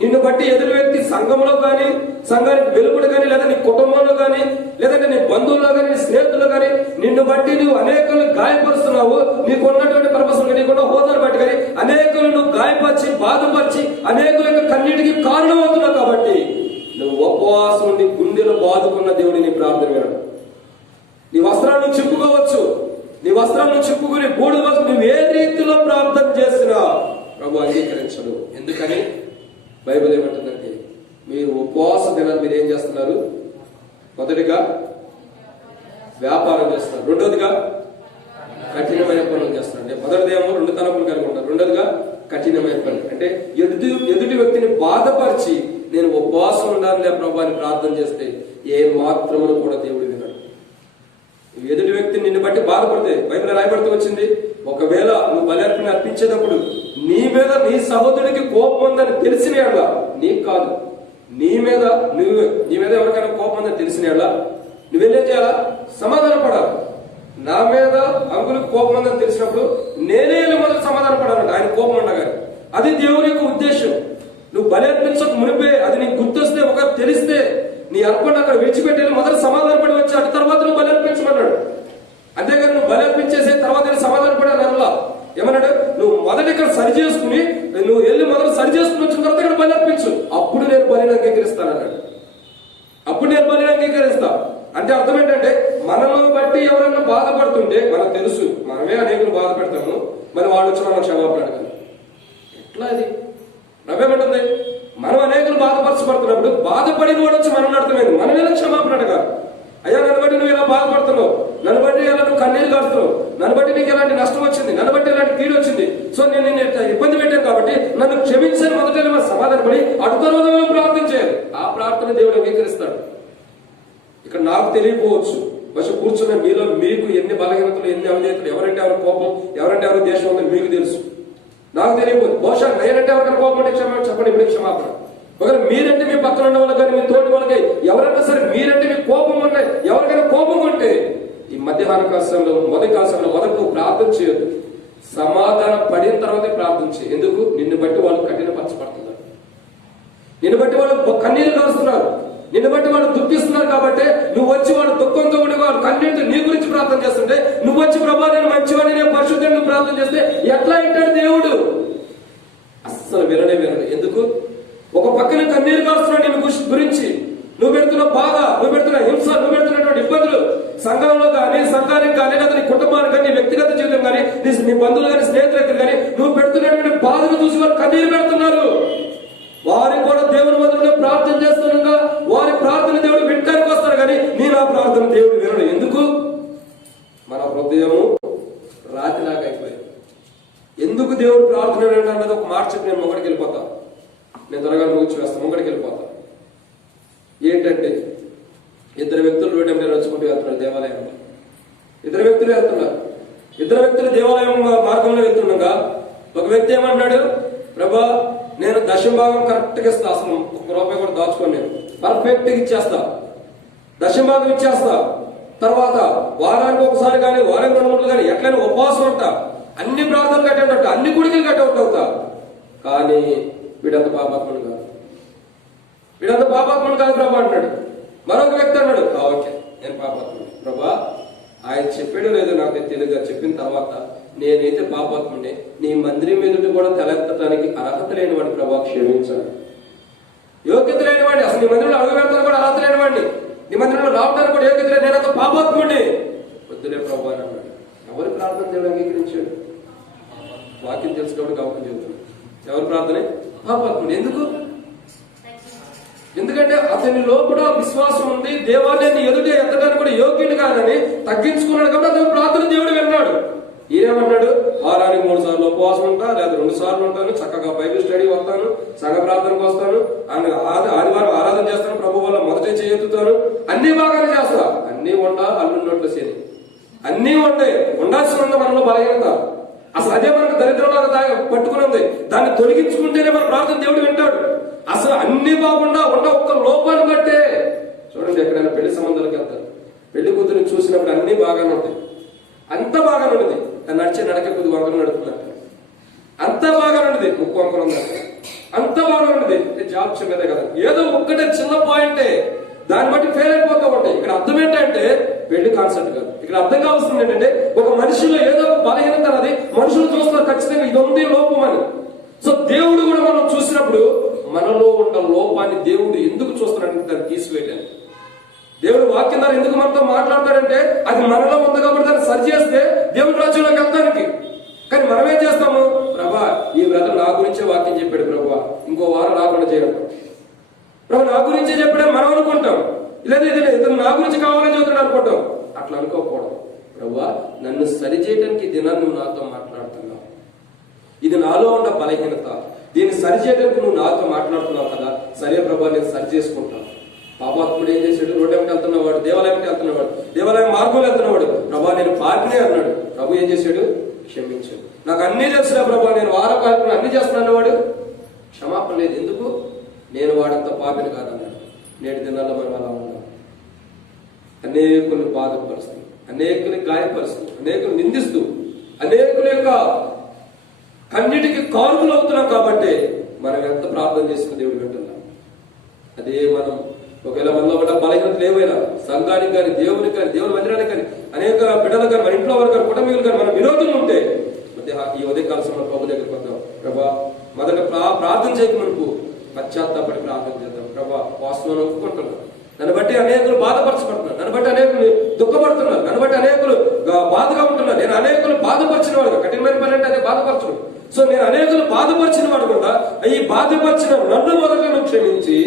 నిన్ను బట్టి ఎదురు వ్యక్తి సంఘంలో కానీ, సంఘానికి వెలుపడి కానీ, లేదా నీ కుటుంబంలో కానీ, లేదంటే నీ బంధువుల్లో కానీ, నీ స్నేహితుల్లో కానీ నిన్ను బట్టి నువ్వు అనేకులు గాయపరుస్తున్నావు. నీకు ఉన్నటువంటి పర్పస్ నీకున్న హోదాను బట్టి కానీ అనేకులు నువ్వు గాయపరిచి, బాధపరిచి, అనేకుల యొక్క కన్నీటికి కారణమవుతున్నావు. కాబట్టి నువ్వు ఉపవాసం ఉండి గుండెలు బాదుకున్న దేవుడిని నీ ప్రార్థన వినడు. నీ వస్త్రాలను చెప్పుకోవచ్చు, నీ వస్త్రాలను చెప్పుకుని బూడిద వరకు నువ్వు ఏ రీతిలో ప్రార్థన చేసినా ప్రభు అంగీకరించడు. ఎందుకని బైబిల్ ఏమంటుందంటే, మీరు ఉపవాస దినాన్ని మీరు ఏం చేస్తున్నారు? మొదటిగా వ్యాపారం చేస్తున్నారు, రెండోదిగా కఠినమైన పనులు చేస్తున్నారు. అంటే మొదటిదేమో 2 తలపులు కలిగి ఉంటారు, రెండోదిగా కఠినమైన పనులు. అంటే ఎదుటి వ్యక్తిని బాధపరిచి నేను ఉపవాసం ఉండాలి ప్రభు అని ప్రార్థన చేస్తే ఏ మాత్రమును కూడా దేవుడు వినడు. ఎదుటి వ్యక్తి నిన్ను బట్టి బాధపడితే బైబిల్ రాయబడుతూ వచ్చింది, ఒకవేళ నువ్వు బలి అర్పించేటప్పుడు నీ మీద నీ సహోదరుడికి కోపం ఉందని తెలిసిన ఎడల, నీకు కాదు, నీ మీద ఎవరికైనా కోపం ఉందని తెలిసిన ఎడల నువ్వేం చేయాలా? సమాధాన పడాలి. నా మీద అంకులకు కోపం ఉందని తెలిసినప్పుడు నేనే మొదలు సమాధాన పడాలంట, ఆయన కోపం ఉండగానే. అది దేవుని యొక్క ఉద్దేశం. నువ్వు బలి అర్పించక మునిపే అది నీకు గుర్తొస్తే, ఒక తెలిస్తే నీ అర్పణ అక్కడ విడిచిపెట్టి మొదలు సమాధాన పడి వచ్చి అటు తర్వాత నువ్వు బలి అర్పించమన్నాడు. అంతేగాని నువ్వు బలి అర్పించేసే తర్వాత సమాధాన పడాలి అలా ఏమన్నాడు? నువ్వు మొదటి ఇక్కడ సరి చేసుకుని, నువ్వు వెళ్ళి మొదలు సరి చేసుకుని వచ్చిన తర్వాత ఇక్కడ బలి అర్పించు, అప్పుడు నేను బలిని అంగీకరిస్తాను అన్నాడు. అప్పుడు నేను బలిని అంగీకరిస్తా అంటే అర్థం ఏంటంటే, మనల్ని బట్టి ఎవరైనా బాధపడుతుంటే మనకు తెలుసు మనమే అనేకులు బాధ పెడతాము, మరి వాళ్ళు వచ్చి మనం క్షమాపణ అడగాలి. ఎట్లా అది? నవ్వేమంటుంది? మనం అనేకులు బాధపరచబడుతున్నప్పుడు బాధపడిన వాడు వచ్చి మనం అర్థమైంది, మనం ఎలా క్షమాపణ అడగాలి? అయ్యా నన్ను బట్టి నువ్వు ఇలా బాధపడుతున్నావు, నన్ను బట్టి ఎలా నువ్వు కన్నీళ్ళు కాడుతున్నావు, నన్ను బట్టి నీకు ఎలాంటి నష్టం వచ్చింది, నన్ను బట్టి ఎలాంటి కీడు వచ్చింది, సో నేను నిన్ను ఇబ్బంది పెట్టాను కాబట్టి నన్ను క్షమించని మొదట సమాధానపడి అటు తర్వాత ప్రార్థన చేయాలి. ఆ ప్రార్థన దేవుడు అంగీకరిస్తాడు. ఇక్కడ నాకు తెలియకపోవచ్చు, బస్ కూర్చున్న మీలో మీకు ఎన్ని బలహీనతలు, ఎన్ని అవిధేయతలు, ఎవరంటే ఎవరి కోపం, ఎవరంటే ఎవరి దేశం ఉందని మీకు తెలుసు, నాకు తెలియకపోవచ్చు. బహుశా నేనంటే ఎవరికైనా కోపం అంటే చెప్పండి, ఇప్పుడు క్షమాపణ. ఒకవేళ మీరంటే మీ పక్కన ఉన్న వాళ్ళకి కానీ, మీ తోటి వాళ్ళకి ఎవరైనా సరే మీరంటే మీకు కోపం ఉన్నాయి, ఎవరికైనా కోపం ఉంటే ఈ మధ్యాహ్న కాలంలో మొదటి నువ్వు ప్రార్థన చేయొద్దు, సమాధానం పడిన తర్వాతే ప్రార్థన చేయి. ఎందుకు? నిన్ను బట్టి వాళ్ళు కఠినపరచబడుతున్నారు, నిన్ను బట్టి వాళ్ళు కన్నీళ్లు కారుస్తున్నారు, నిన్ను బట్టి వాళ్ళు దుఃఖిస్తున్నారు. కాబట్టి నువ్వు వచ్చి వాళ్ళు దుఃఖంతో ఉండి వాళ్ళు కన్నీటితో నీ గురించి ప్రార్థన చేస్తుంటే, నువ్వు వచ్చి ప్రభా నేను మంచివాడిని, నేను పరిశుద్ధుడిని ప్రార్థన చేస్తే ఎట్లా వింటాడు దేవుడు? అస్సలు వినడు. ఎందుకు? ఒక పక్కన కన్నీరు కారుస్తున్నాడు నేను గురించి, నువ్వు పెడుతున్న బాధ, నువ్వు పెడుతున్న హింస, నువ్వు పెడుతున్నటువంటి ఇబ్బందులు, సంఘంలో కానీ, సంఘానికి కానీ, లేదా నీ కుటుంబానికి కానీ, నీ వ్యక్తిగత జీవితం కానీ, నీ బంధువులు కానీ, స్నేహితులకు కానీ నువ్వు పెడుతున్నటువంటి బాధను చూసి వారు కన్నీరు పెడుతున్నారు. వారికి కూడా దేవుని మొదలు ప్రార్థన చేస్తుండగా వారి ప్రార్థన దేవుడు వినడానికి వస్తాడు, కానీ నేను ఆ ప్రార్థన దేవుడు వినడు. ఎందుకు? మన హృదయము రాతిలాగా అయిపోయింది. ఎందుకు దేవుడు ప్రార్థన వినడు అన్నది ఒక మాట చెప్పి నేను ముంగడికి వెళ్ళిపోతా, నేను త్వరగా ముగించి వేస్తాను, ముంగడికి వెళ్ళిపోతా. ఏంటంటే, 2 వ్యక్తులు రోడ్డు మీద నడుచుకుంటూ వెళ్తున్నారు దేవాలయంలో. 2 వ్యక్తులు వెళ్తున్నారు. 2 వ్యక్తులు దేవాలయం మార్గంలో వెళ్తుండగా ఒక వ్యక్తి ఏమంటున్నాడు, ప్రభా నేను దశంభాగం కరెక్ట్ గా ఇస్తా, అసలు ₹1 కూడా దాచుకోండి, నేను పర్ఫెక్ట్ గా ఇచ్చేస్తా, దశంభాగం ఇచ్చేస్తా. తర్వాత వారానికి ఒకసారి కానీ, వారానికి 2 కానీ ఎట్లయినా ఉపవాసం ఉంటా, అన్ని ప్రార్థనలు కట్టే ఉంటా, అన్ని గుడికి కట్టే అవుతా. కానీ వీడంత పాపాత్ముడు కాదు, వీడంత పాపాత్ముడు కాదు ప్రభా అంటాడు. మరొక వ్యక్తి అన్నాడు, ఓకే నేను పాపాత్ముడు ప్రభా, ఆయన చెప్పాడు లేదో నాకు తెలియదు, చెప్పిన తర్వాత నేనైతే పాపాత్ముడే, నీ మందిరం ఎదుటి కూడా తలెత్తడానికి అర్హత లేనివాడిని ప్రభా క్షమించాడు. యోగ్యత లేనివాడిని, అసలు నీ మందిరంలో అడుగు పెడతాను కూడా అర్హత లేనివాడిని, నీ మందిరంలో రావడానికి కూడా యోగ్యత లేదు, నేనంత పాపాత్ముడిని, వద్దులే ప్రభా అని అన్నాడు. ఎవరి ప్రార్థన దేవుడు అంగీకరించాడు? వాక్యం తెలుసుకోవడం కావాలి చెబుతున్నాడు. ఎవరి ప్రార్థనే? పాపాత్ముడు. ఎందుకు? ఎందుకంటే అతని లోపల విశ్వాసం ఉంది, దేవాలయాన్ని ఎదుట ఎత్తడానికి కూడా యోగ్యుడు కాదని తగ్గించుకున్నాడు. కాబట్టి అతని ప్రార్థన దేవుడు విన్నాడు. ఈయనేమన్నాడు, వారానికి 3 సార్లు ఉపవాసం ఉంటా, లేదా 2 సార్లు ఉంటాను, చక్కగా బైబిల్ స్టడీ వస్తాను, సంఘ ప్రార్థనకు వస్తాను, ఆదివారం ఆరాధన చేస్తాను, ప్రభు వల్ల మొదట చేయెత్తుతాను, అన్ని బాగానే చేస్తా, అన్ని ఉండా అల్లున్నట్లు సేని అన్ని ఉంటాయి. ఉండాల్సి ఉంది మనలో బలహీనత, అసలు అదే మనకు దరిద్రంలాగా పట్టుకున్నది. దాన్ని తొలగించుకుంటేనే మన ప్రార్థన దేవుడు వింటాడు. అసలు అన్ని బాగుండా ఉన్న ఒక్క లోపాన్ని బట్టే చూడండి, ఎక్కడైనా పెళ్లి సంబంధాలకు వెళ్తారు, పెళ్లి కూతురిని చూసినప్పుడు అన్ని బాగానే ఉంటాయి, అంత బాగానే ఉండదు, నడిచే నడక కొద్ది వంకలు నడుపుతున్నట్టు, అంత బాగానే ఉండదు, ముక్కు వంకలు ఉందంటే అంత బాగా ఉండదు, చెప్పాడు కదా, ఏదో ఒక్కటే చిన్న పాయింటే దాన్ని బట్టి ఫెయిల్ అయిపోతూ ఉంటాయి. ఇక్కడ అర్థం ఏంటంటే పెళ్లి కాన్సెప్ట్ కాదు. ఇక్కడ అర్థం కావాల్సింది ఏంటంటే ఒక మనిషిలో ఏదో ఒక బలహీనత అనేది మనుషులు చూస్తున్నారు ఖచ్చితంగా ఇది ఉంది లోపం అని. సో దేవుడు కూడా మనం చూసినప్పుడు మనలో ఉన్న లోపాన్ని దేవుడు ఎందుకు చూస్తున్నాడంటే దాన్ని తీసివేయాలి. దేవుడు వాక్యం ద్వారా ఎందుకు మనతో మాట్లాడతాడంటే అది మనలో ఉంది కాబట్టి దాన్ని సరి చేస్తే దేవుడి రాజ్యంలోకి వెళ్తానికి. కానీ మనం ఏం చేస్తాము, ప్రభా ఈ బ్రదర్ నా గురించే వాక్యం చెప్పాడు ప్రభా, ఇంకో వారం రాకుండా చేయడం, ప్రభు నా గురించే చెప్పాడని మనం అనుకుంటాం. లేదా ఇతను నా గురించి కావాలని చదువుతాడు అనుకుంటాం. అట్లా అనుకోకూడదు. ప్రభా నన్ను సరి చేయడానికి దినాన్ని నువ్వు నాతో మాట్లాడుతున్నావు, ఇది నాలో ఉన్న బలహీనత, దీన్ని సరి చేయడానికి నువ్వు నాతో మాట్లాడుతున్నావు కదా, సరే ప్రభా నేను సరి చేసుకుంటాను. పాపాత్ముడు ఏం చేశాడు, రోడ్డు వెంట వెళ్తున్నవాడు, దేవాలయంకి వెళ్తున్నవాడు, దేవాలయం మార్గంలో వెళ్తున్నవాడు, ప్రభా నేను పాపినే అన్నాడు. ప్రభు ఏం చేశాడు, క్షమించాడు. నాకు అన్నీ తెలుసురా ప్రభా, నేను వార కార్యక్రమం అన్ని చేస్తున్నాను వాడు, క్షమాపణ లేదు. ఎందుకు, నేను వాడంత పాపిని కాదన్నాడు. నేటి దినాల్లో మనం అలా ఉన్నాం. అనేకుల్ని బాధపరుస్తూ, అనేకుల్ని గాయపరుస్తూ, అనేకులు నిందిస్తూ, అనేకుల యొక్క కన్నిటికి కారుకులు అవుతున్నాం. కాబట్టి మనం ఎంత ప్రార్థన చేసుకుని దేవుడు వింటున్నాం. అదే మనం ఒకవేళ మనలో ఉన్న బలహీనతలు ఏవైనా సంఘానికి కానీ, దేవునికి కానీ, దేవుని మందిరానికి కానీ, అనేక బిడ్డలకు కానీ, మన ఇంట్లో వారు కానీ, కుటుంబీకులు కానీ మన విరోధం ఉంటే ఈ ఉదయకాల సమయంలో ప్రభు దగ్గరికి వద్దాం. ప్రభా మొదట ప్రార్థన చేయక మనకు పశ్చాత్తాపడి ప్రార్థన చేద్దాం. ప్రభా వాస్తవం ఒప్పుకుంటున్నాను, నన్ను బట్టి అనేకులు బాధపరచబడుతున్నారు, నన్ను బట్టి అనేకులు దుఃఖపడుతున్నారు, నన్ను బట్టి అనేకులు బాధగా ఉంటున్నారు. నేను అనేకులు బాధపరిచిన వాడు, కఠినమైన పని అంటే అదే బాధపరచడం. సో నేను అనేకులు బాధపరిచిన వాడు కూడా ఈ బాధపరిచిన నన్ను మొదట క్షమించి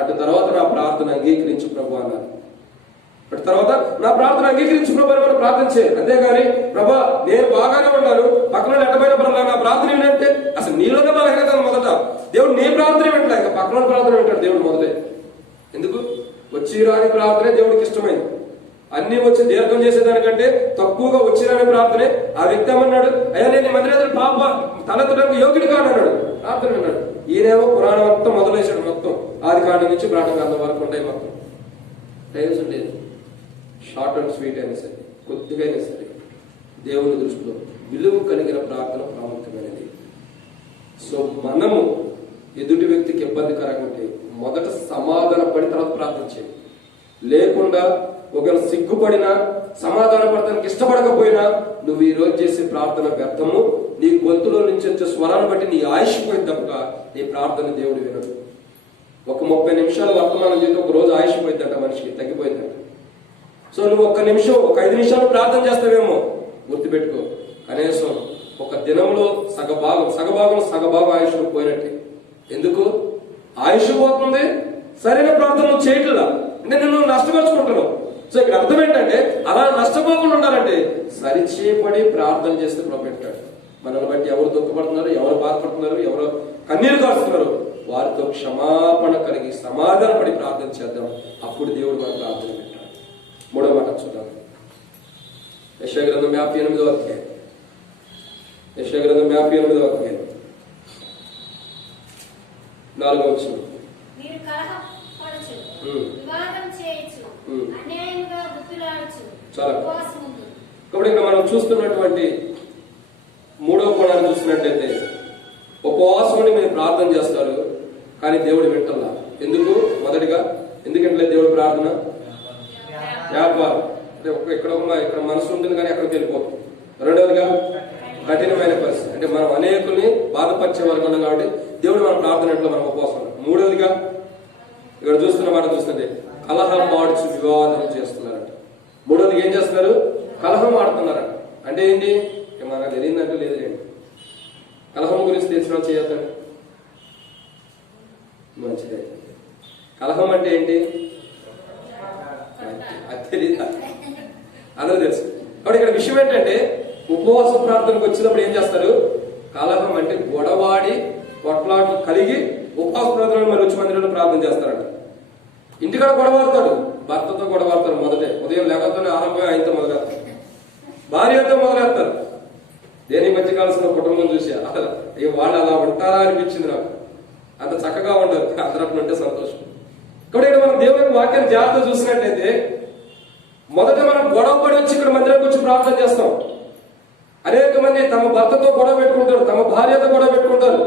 అటు తర్వాత నా ప్రార్థన అంగీకరించు ప్రభు అన్నారు. అటు తర్వాత నా ప్రార్థన అంగీకరించు ప్రభు అని మనం ప్రార్థన చేయాలి. అంతేగాని ప్రభా నేను బాగానే ఉన్నాను, పక్కన ఎట్టబడిన పనులు నా ప్రార్థన ఏంటంటే అసలు నీలోనే బలహీనత మొదట దేవుడు నీ ప్రార్థన వింటలే, ఇంకా పక్కన ప్రార్థన వింటాడు దేవుడు మొదలే. ఎందుకు, వచ్చి రాని ప్రార్థనే దేవుడికి ఇష్టమైంది. అన్ని వచ్చి దీర్ఘం చేసేదానికంటే తక్కువగా వచ్చి రాని ప్రార్థనే. ఆ వ్యక్తి ఏమన్నాడు, అయ్యా నేను మందిరం పాప తలెత్తడానికి యోగ్యుడు కానన్నాడు, ప్రార్థన విన్నాడు. ఈయనేమో పురాణం మొత్తం మొదలేసాడు, మొత్తం ఆది కాండం నుంచి ప్రాణకాండం వరకు ఉంటాయి మొత్తం. టైమ్స్ ఉండేది షార్ట్ అండ్ స్వీట్ అయినా సరే, కొద్దిగా అయినా సరే దేవుని దృష్టిలో విలువ కలిగిన ప్రార్థన ప్రాముఖ్యమైనది. సో మనము ఎదుటి వ్యక్తికి ఇబ్బందికరంగా ఉంటే మొదట సమాధాన పడి తర్వాత ప్రార్థన చేయాలి. లేకుండా ఒకవేళ సిగ్గుపడినా సమాధాన పడటానికి ఇష్టపడకపోయినా నువ్వు ఈ రోజు చేసే ప్రార్థన వ్యర్థము. నీ గొంతులో నుంచి వచ్చే స్వరాన్ని బట్టి నీ ఆయుష్ పోయింది తప్ప నీ ప్రార్థన దేవుడు వినడు. ఒక 30 నిమిషాలు వర్తమానం చేస్తే ఒక రోజు ఆయుష్ పోయిందంట, మనిషికి తగ్గిపోయిందంట. సో నువ్వు 1 నిమిషం, ఒక 5 నిమిషాలు ప్రార్థన చేస్తావేమో, గుర్తుపెట్టుకో కనీసం ఒక దినంలో సగభాగం ఆయుష్ పోయినట్టే. ఎందుకు ఆయుష్ పోతుంది, సరైన ప్రార్థన నువ్వు చేయట్లా అంటే నువ్వు నష్టపరుచుకుంటున్నావు. సో ఇక్కడ అర్థం ఏంటంటే అలా నష్టపోకుండా ఉండాలంటే సరిచేపడి ప్రార్థన చేస్తే ప్రభెట్టాడు. మనల్ని బట్టి ఎవరు దుఃఖపడుతున్నారు, ఎవరు బాధపడుతున్నారు, ఎవరు కన్నీరు కారుస్తున్నారు, వారితో క్షమాపణ కలిగి సమాధానపడి ప్రార్థన చేద్దాం. అప్పుడు దేవుడు మన ప్రార్థన పెట్టాడు. 3వ మాట చూద్దాం. యెషయా గ్రంథం 58వ అధ్యాయం. యెషయా గ్రంథం 58వ అధ్యాయం 4వ వచనం. చాలా కాబట్టి ఇక్కడ మనం చూస్తున్నటువంటి 3వ కోణాన్ని చూసినట్లయితే ఉపవాసం మీరు ప్రార్థన చేస్తారు కానీ దేవుడు వింటల్లా. ఎందుకు, మొదటిగా ఎందుకంటే దేవుడు ప్రార్థన వ్యాపారం అంటే ఇక్కడ మనసు ఉంటుంది కానీ ఎక్కడికి వెళ్ళిపోతుంది. రెండవదిగా కఠినమైన పరిస్థితి అంటే మనం అనేకుల్ని బాధపరిచే వరకు ఉన్నాం కాబట్టి దేవుడు మన ప్రార్థన ఇంట్లో మనం ఉపవాసం. మూడవదిగా ఇక్కడ చూస్తున్న మాట చూస్తుంటే కలహం ఆడుచు వివాదం చేస్తున్నారంట. మూడవదిగా ఏం చేస్తున్నారు, కలహం ఆడుతున్నారంట. అంటే ఏంటి, మనకు తెలియదంటూ లేదు ఏంటి, కలహం గురించి తెలిసిన చేయొద్దండి, మంచిదే. కలహం అంటే ఏంటి అది తెలియదు, అందరూ తెలుసు. కాబట్టి ఇక్కడ విషయం ఏంటంటే ఉపవాస ప్రార్థనకు వచ్చినప్పుడు ఏం చేస్తారు, కలహం అంటే గొడవాడి కొట్లాట్లు కలిగి ఉపవాస ప్రార్థనలు మరి వచ్చి మందిరంలో ప్రార్థన చేస్తారంట. ఇంటికాడ గొడవాడతాడు, భర్తతో గొడవాడతాడు, మొదటే ఉదయం లేకపోతే ఆరంభం ఆయనతో మొదలెత్తారు, భార్యతో మొదలెత్తారు. దేని మధ్య కావాల్సిన కుటుంబం చూసి అసలు వాళ్ళు అలా ఉంటారా అనిపించింది నాకు. అంత చక్కగా ఉండరు, అందరూ ఉంటే సంతోషం. కాబట్టి ఇక్కడ మనం దేవుని వాక్యాన్ని జాగ్రత్త చూసినట్లయితే మొదట మనం గొడవ పడి వచ్చి ఇక్కడ మందిరానికి వచ్చి ప్రార్థన చేస్తాం. అనేక మంది తమ భర్తతో గొడవ పెట్టుకుంటారు, తమ భార్యతో గొడవ పెట్టుకుంటారు,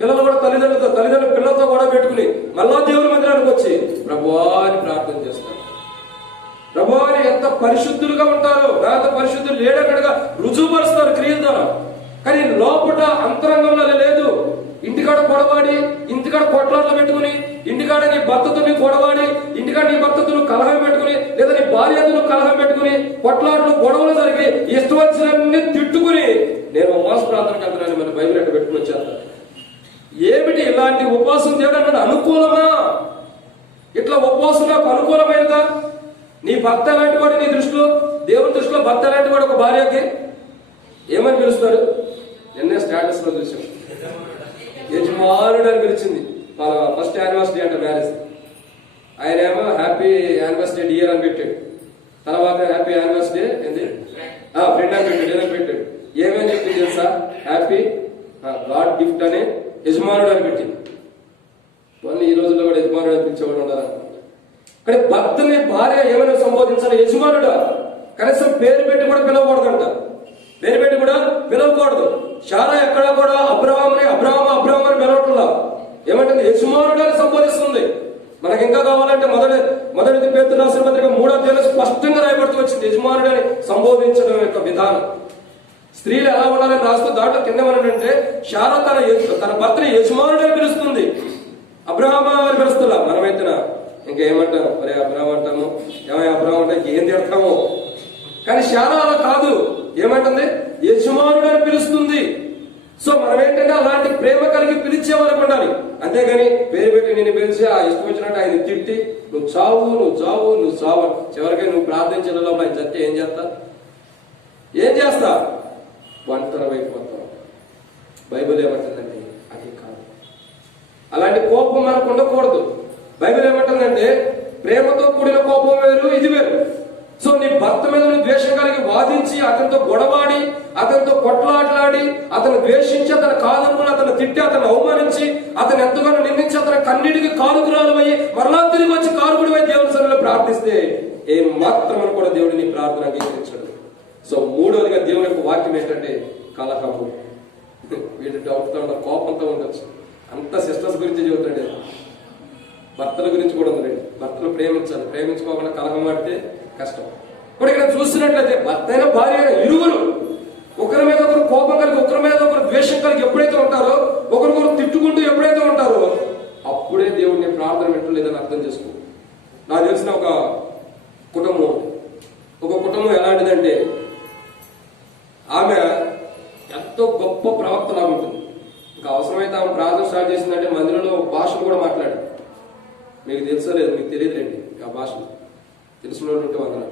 పిల్లలు కూడా తల్లిదండ్రులు పిల్లలతో కూడా పెట్టుకుని మళ్ళా దేవుని మందిరానికి వచ్చి ప్రభువా అని ప్రార్థన చేస్తారు. ప్రభువా అని ఎంత పరిశుద్ధులుగా ఉంటారో, ఎంత పరిశుద్ధులు లేడక్కడగా రుజువుపరుస్తారు క్రియల ద్వారా. కానీ లోపల అంతరంగంలో లేదు. ఇంటికాడ గొడవాడి, ఇంటికాడ కొట్లాట్లు పెట్టుకుని, ఇంటికాడ నీ భర్తతో నీ గొడవాడి, ఇంటికాడ నీ భర్తతో నువ్వు కలహం పెట్టుకుని, లేదా నీ భార్యతో నువ్వు కలహం పెట్టుకుని, కొట్లాట్లు గొడవలు జరిగి ఇష్టం వచ్చినన్ని తిట్టుకుని నేను ఉపవాస ప్రార్థనకు వెళ్తున్నాను మన బైబిల్ అట్ట పెట్టుకుని వచ్చేస్తాను. ఏమిటి ఇలాంటి ఉపవాసం దేవుడు అన్నాడు అనుకూలమా? ఇట్లా ఉపవాసం నాకు అనుకూలమైనదా? నీ భర్త ఎలాంటి వాడు నీ దృష్టిలో? దేవుని దృష్టిలో భర్త ఎలాంటి వాడు? ఒక భార్యకి ఏమని పిలుస్తాడు? నిన్నే స్టేటస్ లో చూసాం, యజమానుడు అని పిలిచింది. ఫస్ట్ యానివర్సరీ అంటే మ్యారేజ్, ఆయన ఏమో హ్యాపీ యానివర్సరీ డియర్ అని పెట్టాడు. తర్వాత హ్యాపీ యానివర్సరీ ఏంది ఫ్రెండ్ అని పెట్టాడు, ఏదని పెట్టాడు. ఏమేమి చెప్పింది తెలుసా? హ్యాపీ గాడ్ గిఫ్ట్ అని యజమానుడు అని పెట్టింది. మళ్ళీ ఈ రోజుల్లో కూడా యజమానుడు అని పిలిచేవాడు ఉండాలనుకుంటా. కానీ భర్తని భార్య ఏమైనా సంబోధించాలి? యజమానుడు. కనీసం పేరు పెట్టి కూడా పిలవకూడదంట. పేరు పెట్టి కూడా పిలవకూడదు. శారా ఎక్కడా కూడా అబ్రహాముని అబ్రహాం అని పిలవట్లా. ఏమంటుంది? యజమానుడు అని సంబోధిస్తుంది. మనకి ఇంకా కావాలంటే మొదటి పేతురు రాసిన పత్రిక 3వ అధ్యాయంలో స్పష్టంగా రాయబడుతూ వచ్చింది యజమానుడు అని సంబోధించడం యొక్క విధానం. స్త్రీలు ఎలా ఉండాలని రాస్తూ దాంట్లో కింద ఏమనంటే శారా తన భర్తని యజమానుడు అని పిలుస్తుంది, అబ్రహాం అని పిలుస్తున్నా. మనమైతే ఇంకేమంటాం? మరి అబ్రహాం అంటాము, ఏమై అబ్రహాం అంటే ఏం తిడతాము. కానీ శారా అలా కాదు, ఏమంటుంది? యజమానుడు అని పిలుస్తుంది. సో మనం ఏంటంటే అలాంటి ప్రేమ కలిగి పిలిచేవారికి ఉండాలి. అంతేగాని పేరు పెట్టి నేను పిలిచి ఆ ఇష్టం వచ్చినట్టు ఆయన తిట్టి నువ్వు చావు చివరికి నువ్వు ప్రార్థించిన లోపల ఆయన చస్తే ఏం చేస్తా? ఒంటరి అయిపోతావు. బైబిల్ ఏమంటుందంటే అది కాదు. అలాంటి కోపం మనకు ఉండకూడదు. బైబిల్ ఏమంటుందంటే ప్రేమతో కూడిన కోపం వేరు, ఇది వేరు. సో నీ భర్త మీద నువ్వు ద్వేషం కలిగి వాదించి, అతనితో గొడవాడి, అతనితో కొట్లాట్లాడి, అతను ద్వేషించి, అతను కాదనుకుని, అతను తిట్టి, అతను అవమానించి, అతను ఎంతగానో నిందించి, అతని కన్నీటికి కాలుకురాలయ్యి మరలా తిరిగి వచ్చి కాలుకుడిపై దేవుని సన్నిధిలో ప్రార్థిస్తే ఏం మాత్రం కూడా దేవుడిని నీ ప్రార్థన అంగీకరించాడు. సో మూడవదిగా దేవుని యొక్క వాక్యం ఏంటంటే కలహము. వీళ్ళు డౌట్తో ఉంటారు, కోపంతో ఉండొచ్చు. అంత సిస్టర్స్ గురించి చెబుతాడు, భర్తల గురించి కూడా ఉంది. భర్తలు ప్రేమించాలి, ప్రేమించుకోకుండా కలహం ఆడితే కష్టం. ఇప్పుడు ఇక్కడ చూస్తున్నట్లయితే భర్త అయిన భార్య అయిన ఇరువురు ఒకరి మీద ఒకరు కోపం కలిగి, ఒకరి మీద ఒకరు ద్వేషం కలిగి ఎప్పుడైతే ఉంటారో, ఒకరికొకరు తిట్టుకుంటూ ఎప్పుడైతే ఉంటారో, అప్పుడే దేవుడిని ప్రార్థన వింటూ లేదని అర్థం చేసుకో. నాకు తెలిసిన ఒక కుటుంబం ఎలాంటిదంటే ఆమె ఎంతో గొప్ప ప్రవక్తలాగా ఉంటుంది. ఇంకా అవసరమైతే ఆమె ప్రార్థన స్టార్ట్ చేసిందంటే మందిరంలో భాషలు కూడా మాట్లాడు. మీకు తెలుసో లేదు, మీకు తెలియదులేండి. ఆ భాషలు తెలిసిన వాళ్ళు ఉంటే వందన